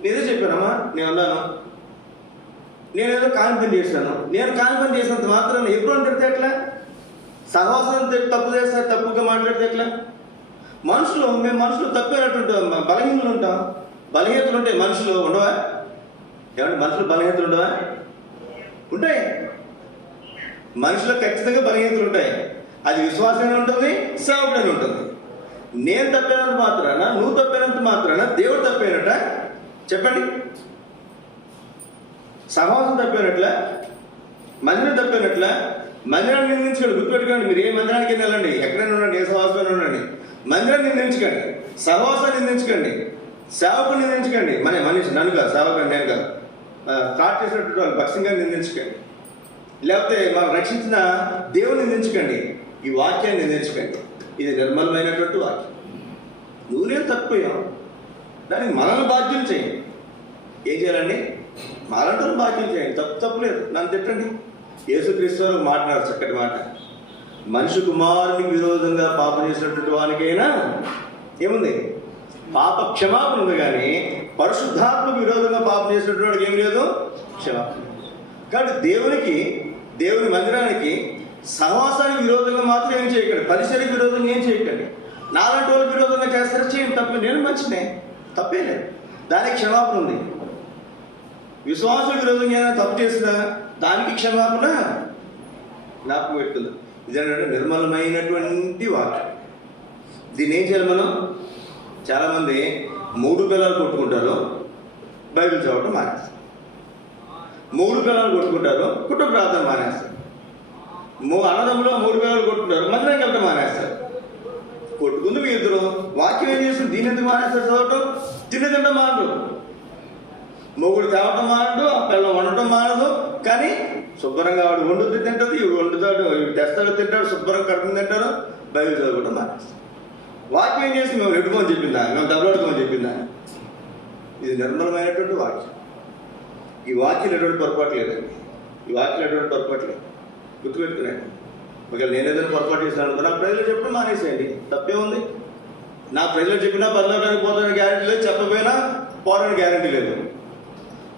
నేనే చెప్పానమ్మా, నేను అన్నాను, నేనేదో కాని పని చేశాను. నేను కాని పని చేసినంత మాత్రం ఎప్పుడు తిడితే ఎట్లా? సహవాసం తప్పు చేస్తే తప్పుగా మాట్లాడితే ఎట్లా? మేము మనుషులు తప్పినట్టు ఉంటాం, బలహీనలు ఉంటాం. బలహీనతలు ఉంటాయి, మనుషులు ఉండవా? ఏమంటే మనుషులు బలహీనతలు ఉండవా? ఉంటాయి. మనుషులకు ఖచ్చితంగా బలహీనతలు ఉంటాయి. అది విశ్వాసమే ఉంటుంది, సేవకుడని ఉంటుంది. నేను తప్పినంత మాత్రాన, నువ్వు తప్పినంత మాత్రాన దేవుడు తప్పినట్ట? చెప్పండి. సహవాసం తప్పినట్ల, మందిరం తప్పినట్ల. మందిరాన్ని నిందించకండి, గుర్తుపెట్టుకోండి. మీరు ఏ మందిరానికి వెళ్ళండి, ఎక్కడైనా ఉండండి, ఏ సహవాసంలో ఉండండి, మందిరాన్ని నిందించకండి, సహవాసాన్ని నిందించకండి, సేవకుని నిందించకండి. మనిషి నన్ను కాదు, సేవకుని నేను కాదు, స్టార్ట్ చేసినటువంటి వాళ్ళు భక్సింగాన్ని నిందించకండి, లేకపోతే మనం రక్షించిన దేవుని నిందించకండి, ఈ వాక్యాన్ని నిందించకండి. ఇది నిర్మలమైనటువంటి వాక్యం. నువ్వు నేను తప్పిపోయాం, దానికి మనల్ని బాధ్యులు చేయండి. ఏం చేయాలండి? మాలంటూ బాధ్యులు చేయండి. తప్పులేదు, నన్ను తిట్టండి. యేసుక్రీస్తు వారు మాట్లాడారు చక్కటి మాట, మనిషి కుమారునికి విరోధంగా పాపం చేసినటువంటి వానికైనా ఏముంది? పాప క్షమాపణ ఉంది, కానీ పరిశుద్ధాత్మకు విరోధంగా పాపం చేసినటువంటి వాడికి ఏం లేదు, క్షమాపణ. కాబట్టి దేవుని మందిరానికి, సహవాసానికి విరోధంగా మాత్రం ఏం చేయకండి, పరిసరికి విరోధంగా ఏం చేయకండి. నాలాంటి వాళ్ళకి విరోధంగా చేస్తారా? చేయండి, తప్పే. నేను మంచినే, తప్పే లేదు, దానికి క్షమాపణ ఉంది. విశ్వాసం విరోధంగా ఏదైనా తప్పు చేసినా దానికి క్షమాపణ జ్ఞాపకం పెట్టుకుంది. ఇదేంటంటే నిర్మలమైనటువంటి వాక్యం. దీన్ని ఏం చేయాలి మనం? చాలామంది 3 పిల్లలు కొట్టుకుంటారు, బైబిల్ చదవటం మానేస్తారు. 3 పిల్లలు కొట్టుకుంటారు, కుటుంబ ప్రార్థన మానేస్తారు. అన్నదమ్ములో 3 పిల్లలు కొట్టుకుంటారు, మందిరానికి వెళ్ళటం మానేస్తారు. కొట్టుకుంది మీ ఇద్దరు, వాక్యం ఏం చేస్తుంది? దీని ఎందుకు మానేస్తారు? చదవటం, తిండం మానడు, మొగుడు తేవటం మానడు, ఆ పిల్లలు వండటం మానదు. కానీ శుభ్రంగా వాడు వండుతూ తింటుంది, ఇవి వండుతాడు, ఇవి తెస్తాడు, తింటాడు, శుభ్రంగా కడుపుని తింటారు, బైబిల్ చదవడం మానేస్తారు. వాక్యం ఏం చేసి మేము ఎడుకోమని చెప్పిందా, మేము దెబ్బలాడుకోమని చెప్పిందా? ఇది నిర్మలమైనటువంటి వాక్యం. ఈ వాక్యం ఎటువంటి పొరపాటు లేదండి, ఈ వాక్యం ఎటువంటి పొరపాటు లేదు, గుర్తుపెట్టుకున్నాను. ఒకవేళ నేను ఏదైనా పొరపాటు చేశాను అనుకో, నా ప్రజలు చెప్పడం మానేసేయండి, తప్పే ఉంది. నా ప్రజలు చెప్పినా పర్లోకానికి పోతానికి గ్యారెంటీ లేదు, చెప్పపోయినా పోవడానికి గ్యారెంటీ లేదు.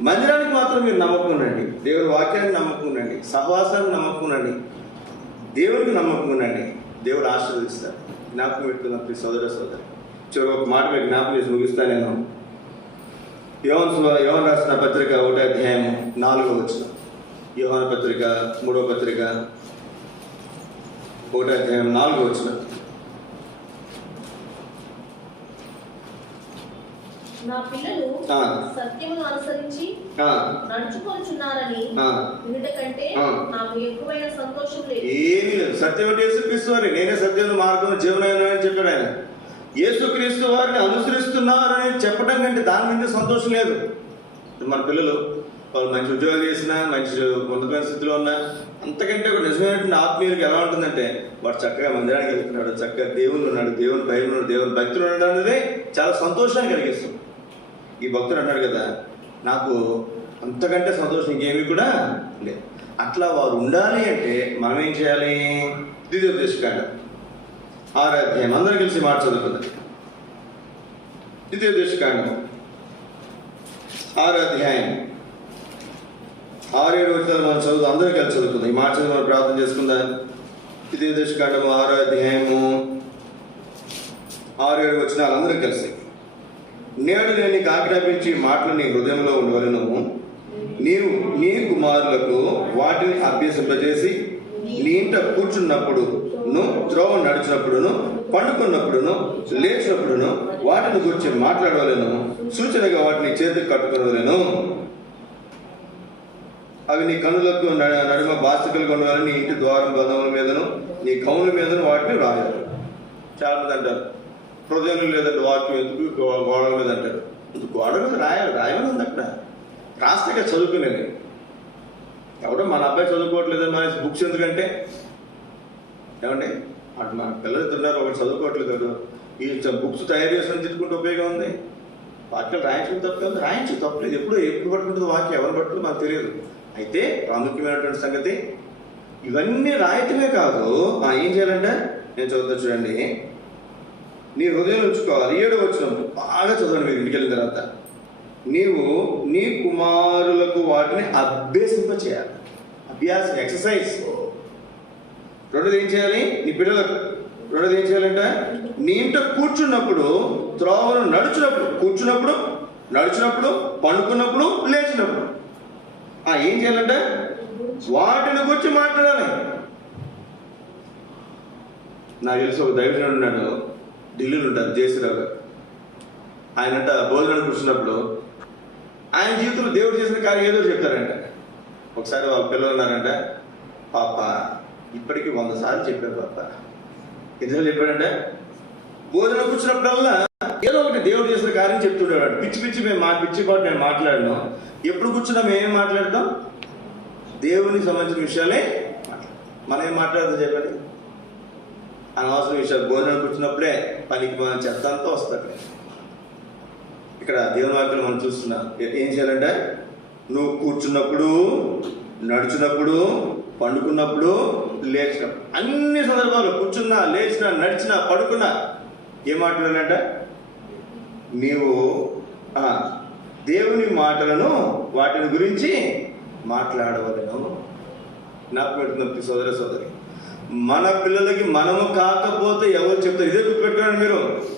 మందిరానికి మాత్రం మీరు నమ్మకం ఉండండి, దేవుని వాక్యానికి నమ్మకం ఉండండి, సహవాసానికి నమ్మకం ఉండండి, దేవునికి నమ్మకం ఉండండి. దేవుడు ఆశీర్వదిస్తాడు. జ్ఞాపకం పెట్టుకున్న ప్రతి సోదరి చివరి ఒక మాట మీరు జ్ఞాపకం చేసి ముగిస్తాను. నేను యోహాను రాసిన పత్రిక 1వ అధ్యాయం 4వ వచనం. యోహాను పత్రిక 3వ పత్రిక 1వ అధ్యాయం 4వ వచనం. నా పిల్లలు సత్యమును అనుసరించి నడుచుకొనుచున్నారని వినుట కంటే నాకు ఎక్కువైన సంతోషం లేదు. ఏమీ లేదు. సత్యం అంటే యేసుక్రీస్తు వారి, నేనే సత్యం, మార్గం, జీవనం అని చెప్పాడు ఆయన. యేసుక్రీస్తు వారిని అనుసరిస్తున్నారని చెప్పడం కంటే దాని మీద సంతోషం లేదు. మన పిల్లలు వాళ్ళు మంచి ఉద్యోగాలు చేసినా, మంచి ఉన్నతమైన స్థితిలో ఉన్నా, అంతకంటే ఒక నిజమైనటువంటి ఆత్మీయులకు ఎలా ఉంటుందంటే వాడు చక్కగా మందిరానికి వెళ్తున్నాడు, చక్కగా దేవుళ్ళు ఉన్నాడు, దేవుని భయం ఉన్నాడు, దేవుని భక్తులు ఉన్నాడు అనేది చాలా సంతోషాన్ని కలిగిస్తుంది. ఈ భక్తుడు అన్నాడు కదా, నాకు అంతకంటే సంతోషం ఇంకేమీ కూడా లేదు. అట్లా వారు ఉండాలి అంటే మనం ఏం చేయాలి? ద్వితీయోపదేశకాండం 6వ అధ్యాయం, అందరూ కలిసి మాట చదువుకుందాం. ద్వితీయోపదేశకాండం 6వ అధ్యాయం 6-7 వచనాలు మనం చదువుతాం, అందరూ కలిసి చదువుకుందాం. ఈ మాట చదువు మనం ప్రార్థన చేసుకుందాం. ద్వితీయోపదేశకాండం 6వ అధ్యాయము 6-7 వచనాలు అందరూ కలిసి. నేడు నేను నీకు ఆజ్ఞాపించి మాటలు నీ హృదయంలో ఉండవలను, నీవు నీ కుమారులకు వాటిని అభ్యసింపజేసి నీ ఇంట కూర్చున్నప్పుడును, త్రోవ నడిచినప్పుడును, పండుకున్నప్పుడును, లేచినప్పుడును వాటిని గురించి మాట్లాడవలను, సూచనగా వాటిని చేతికి కట్టుకోవలను. అవి నీ కన్నులకు నడుమ బాసికలు కొనవాలని నీ ఇంటి ద్వారం బంధముల మీదను నీ కౌల మీదను వాటిని రాయాలి. చాలా మంది అంటారు హృదయం లేదంటే వాక్యం ఎందుకు గోడల మీద అంటారు. గోడల మీద రాయమని ఉంది అక్కడ, రాస్తే కదా చదువుకునేది. ఎవడో మన అబ్బాయి చదువుకోవట్లేదు మన బుక్స్ ఎందుకంటే ఏమండి అటు మన పిల్లలు ఇద్దరున్నారు, ఒకటి చదువుకోవట్లేదు. ఈ బుక్స్ తయారు చేసుకుని తిట్టుకుంటే ఉపయోగం ఉంది. వాక్యం రాయించడం తప్పలేదు, రాయించు తప్పలేదు. ఎప్పుడు పట్టుకుంటుంది వాక్యం, ఎవరు పట్టుకుంటుంది మనకు తెలియదు. అయితే ప్రాముఖ్యమైనటువంటి సంగతి ఇవన్నీ రాయటమే కాదు, ఏం చేయాలంటే నేను చదువుతా చూడండి. నీ హృదయం ఉంచుకోవాలి. 7వ వచనం బాగా చదవండి మీరు ఇంటికి వెళ్ళిన తర్వాత. నీవు నీ కుమారులకు వాటిని అభ్యసింపచేయాలి. అభ్యాసం, ఎక్సర్సైజ్. రెండోది ఏం చేయాలి? నీ పిల్లలకు రెండోది ఏం చేయాలంటే నీ ఇంట కూర్చున్నప్పుడు, త్రోవను నడుచున్నప్పుడు, కూర్చున్నప్పుడు, నడుచున్నప్పుడు, పండుకున్నప్పుడు, లేచినప్పుడు ఏం చేయాలంటే వాటిని గురించి మాట్లాడాలి. నాకు తెలిసి ఒక దైవజనుడు ఉన్నాడు, ఢిల్లీలో ఉంటారు, జయశ్రీరావు గారు. ఆయనంట భోజనాన్ని కూర్చున్నప్పుడు ఆయన జీవితంలో దేవుడు చేసిన కార్యం ఏదో చెప్తారంట. ఒకసారి వాళ్ళ పిల్లలు ఉన్నారంట, పాప ఇప్పటికీ 100 సార్లు చెప్పారు పాప. ఎందుకు చెప్పాడంటే భోజనం కూర్చున్నప్పుడల్లా ఏదో ఒకటి దేవుడు చేసిన కార్యం చెప్తుండేవాడు. పిచ్చి పిచ్చి పాటు నేను మాట్లాడినా. ఎప్పుడు కూర్చున్నా మేమేం మాట్లాడతాం? దేవునికి సంబంధించిన విషయాలే మనం ఏం మాట్లాడతాం చెప్పండి? అనవసర విషయాలు. భోజనం కూర్చున్నప్పుడే పనికి మనం చెత్త అంతా వస్తుంది. ఇక్కడ దేవుని వాక్యం మనం చూస్తున్నాం. ఏం చేయాలంటే నువ్వు కూర్చున్నప్పుడు, నడుచున్నప్పుడు, పండుకున్నప్పుడు, లేచినప్పుడు, అన్ని సందర్భాలు కూర్చున్నా, లేచినా, నడిచినా, పడుకున్నా ఏం మాట్లాడాలంట? నీవు దేవుని మాటలను వాటిని గురించి మాట్లాడవలను. నాకు పెడుతున్న సోదర సోదరి, మన పిల్లలకి మనము కాకపోతే ఎవరు చెప్తారు? ఇదే గుర్తుపెట్టుకోండి.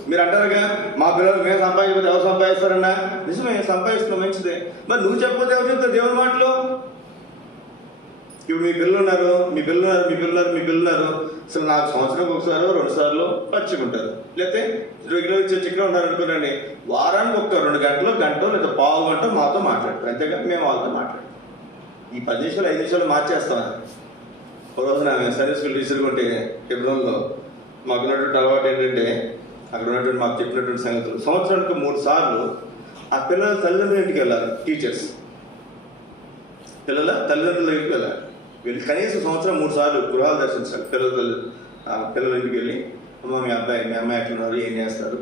మీరు అంటారుగా మా పిల్లలు మేము సంపాదించకపోతే ఎవరు సంపాదిస్తారన్నా? నిజమే, సంపాదిస్తున్నాం, మంచిదే. మరి నువ్వు చెప్పకపోతే ఎవరు చెప్తారు దేవుని మాటలు? ఇప్పుడు మీ పిల్లలు అసలు నాకు సంవత్సరానికి ఒకసారి 2 సార్లు పరుచుకుంటారు, లేకపోతే రెగ్యులర్ చర్చగా ఉన్నారు అనుకోండి. వారానికి 1-2 గంటలో లేదా పావు గంట మాతో మాట్లాడతారు. అంతేగా మేము వాళ్ళతో మాట్లాడతాం. ఈ 10 నిమిషాలు 5 నిమిషాలు మార్చేస్తాం. ఒక రోజు నా సర్వీస్ స్కూల్ టీచర్గా ఉంటే ఎబ్రోన్లో మాకు ఉన్నటువంటి అలవాటు ఏంటంటే అక్కడ ఉన్నటువంటి మాకు చెప్పినటువంటి సంగతులు, సంవత్సరానికి 3 సార్లు ఆ పిల్లల తల్లిదండ్రుల ఇంటికి వెళ్ళాలి. టీచర్స్ పిల్లల తల్లిదండ్రుల ఇంటికి వెళ్ళాలి. వెళ్ళి కనీసం సంవత్సరం 3 సార్లు గృహాలు దర్శించాలి. పిల్లల ఇంటికి వెళ్ళి అమ్మ మీ అమ్మాయి ఎట్లున్నారు, ఏం చేస్తారు,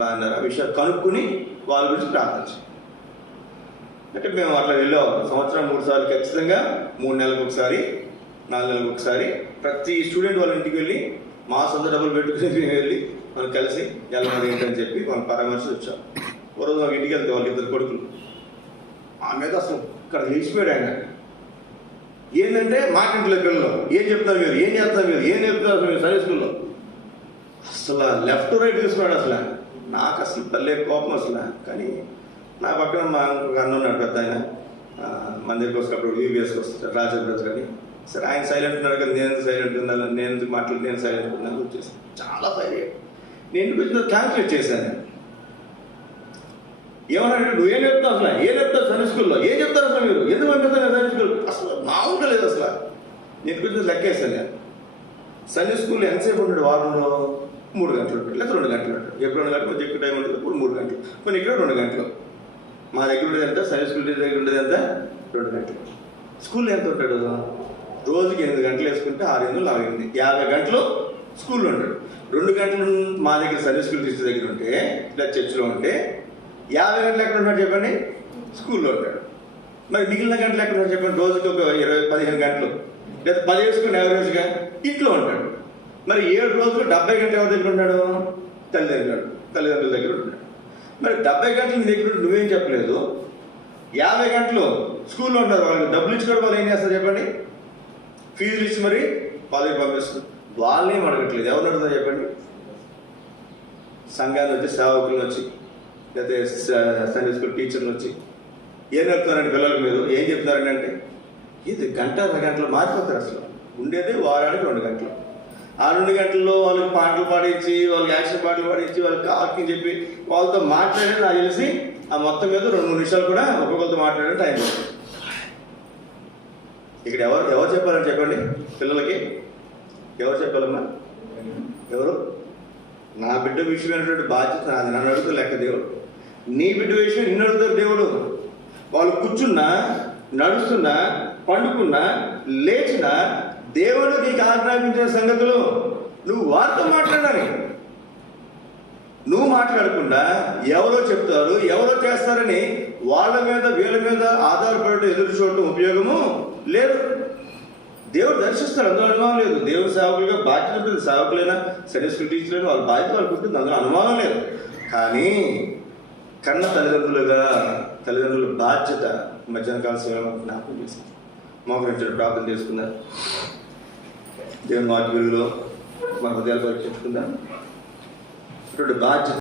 బాగున్నారు, ఆ విషయాలు కనుక్కుని వాళ్ళ గురించి ప్రార్థించాలి. అంటే మేము అట్లా వెళ్ళేవాళ్ళం. సంవత్సరం 3 సార్లు ఖచ్చితంగా, 3 నెలలకు ఒకసారి, 4 నెలలకు ఒకసారి ప్రతి స్టూడెంట్ వాళ్ళ ఇంటికి వెళ్ళి మా సొంత డబ్బులు పెట్టుకుని వెళ్ళి మనం కలిసి వెళ్ళమని ఏంటని చెప్పి మనం పరామర్శ వచ్చాం. ఒక రోజు మాకు ఇంటికి వెళ్తే వాళ్ళ 2 కొడుకులు ఆ మీద అసలు ఇక్కడ లేచిపోయాడు. ఆయన ఏంటంటే మాకింట్లో పిల్లలు ఏం చెప్తారు మీరు, ఏం చేస్తారు మీరు, ఏం చెప్తారు మీరు సర్వీస్ స్కూల్లో? అసలు లెఫ్ట్ రైట్ తీసుకున్నాడు. అసలు నాకు అసలు పల్లె కోపం అసలు. కానీ నా పక్కన మా అన్న ఉన్నాడు, పెద్ద ఆయన, మన దగ్గరికి వస్తున్నప్పుడు వీబీఎస్కి వస్తాడు, రాజబ్రజ్ కానీ. సరే ఆయన సైలెంట్ ఉన్నాడు కదా, నేను సైలెంట్ ఉన్నాను, నేను ఎందుకు మాట్లాడి నేను సైలెంట్ ఉన్నాను వచ్చేసాను. చాలా సైలెంట్. నేను ఇంటికి వచ్చిన క్యాన్సిలేట్ చేశాను. ఏమన్నా నువ్వేం చెప్తావు అసలు, ఏం చెప్తావు సర్వీస్ స్కూల్లో, ఏం చెప్తారు అసలు మీరు, ఎందుకు పంపిస్తాను సర్వీస్ స్కూల్? అసలు మామూలుగా లేదు అసలు. నేను కొంచెం లెక్కేస్తాను. నేను సర్వీస్ స్కూల్లో ఎంతసేపు ఉంటాడు? వారంలో 3 గంటలు ఉంటాడు, లేదా 2 గంటలు ఉంటాడు. ఎప్పుడు 2 గంటలు, ఎక్కువ టైం ఉంటుంది, ఇప్పుడు 3 గంటలు, కొన్ని ఇక్కడ 2 గంటలు. మా దగ్గర ఉండేది ఎంత, సర్వీస్ స్కూల్ దగ్గర ఉండేది ఎంత, 2 గంటలు. స్కూల్లో ఎంత ఉంటాడు? రోజుకి 8 గంటలు వేసుకుంటే 6 8 50 గంటలు స్కూల్లో ఉంటాడు. 2 గంటలు మా దగ్గర సర్వీస్ స్కూల్ టీచర్ దగ్గర ఉంటే, లేదా చర్చిలో ఉంటే 50 గంటలు ఎక్కడ ఉంటాడు చెప్పండి? స్కూల్లో ఉంటాడు. మరి మిగిలిన గంటలు ఎక్కడ ఉంటాడు చెప్పండి? రోజుకి ఒక 15 గంటలు, లేదా 10 వేసుకుని యావరేజ్గా ఇంట్లో ఉంటాడు. మరి 7 రోజులు 70 గంటలు ఎవరి దగ్గర ఉంటాడు? తల్లిదండ్రుల దగ్గర ఉంటాడు. మరి 70 గంటలు నీ దగ్గర నువ్వేం చెప్పలేదు. 50 గంటలు స్కూల్లో ఉంటారు. వాళ్ళకి డబ్బులు ఇచ్చుకోవడం వాళ్ళు ఏం చేస్తారు చెప్పండి? ఫీజులు ఇచ్చి మరి కాలేజీకి పంపిస్తారు. వాళ్ళేం అడగట్లేదు. ఎవరు అడుగుతారు చెప్పండి? సంఘాన్ని వచ్చి, సేవకులను వచ్చి, లేకపోతే సండే స్కూల్ టీచర్లు వచ్చి ఏం చెప్తున్నారండి పిల్లలకు? మీరు ఏం చెప్తున్నారండి అంటే ఇది 1-2 గంటలు మారిపోతారు. అసలు ఉండేదే వారానికి 2 గంటలు. ఆ 2 గంటల్లో వాళ్ళకి పాటలు పాడించి, వాళ్ళకి యాక్షన్ పాటలు పాడించి, వాళ్ళకి ఆర్కింగ్ చెప్పి వాళ్ళతో మాట్లాడే నాకు తెలిసి ఆ మొత్తం మీద 2-3 నిమిషాలు కూడా ఒక్కొక్కరితో మాట్లాడే టైం పడుతుంది. ఇక్కడ ఎవరు చెప్పాలని చెప్పండి పిల్లలకి? ఎవరు చెప్పాలమ్మా? ఎవరు? నా బిడ్డ విషయమైనటువంటి బాధ్యత నాది. నన్ను అడుగుతూ లెక్క దేవుడు. నీ బిడ్డ విషయం నిన్ను అడుగుతారు దేవుడు. వాళ్ళు కూర్చున్నా, నడుస్తున్నా, పండుకున్నా, లేచినా దేవుడు నీకు ఆజ్ఞాపించిన సంగతులు నువ్వు వారితో మాట్లాడాలి. నువ్వు మాట్లాడకుండా ఎవరో చెప్తారు, ఎవరో చేస్తారని వాళ్ళ మీద వీళ్ళ మీద ఆధారపడటం, ఎదురు చూడటం ఉపయోగము లేదు. దేవుడు దర్శిస్తాడు, అందులో అనుమానం లేదు. దేవుడు సేవకులుగా బాధ్యత ఉంటుంది. సేవకులైనా, సండే స్కూల్ టీచర్లైనా వాళ్ళ బాధ్యత వాళ్ళకి ఉంటుంది, అందులో అనుమానం లేదు. కానీ కన్న తల్లిదండ్రుల బాధ్యత మధ్యాహ్న కాల సేవలో జ్ఞాపకం చేసింది. మోకరించాడు, ప్రార్థన చేసుకుందాం. దేవుని వాక్య వెలుగులో మన హృదయాల వరకు చెప్పుకుందాం. బాధ్యత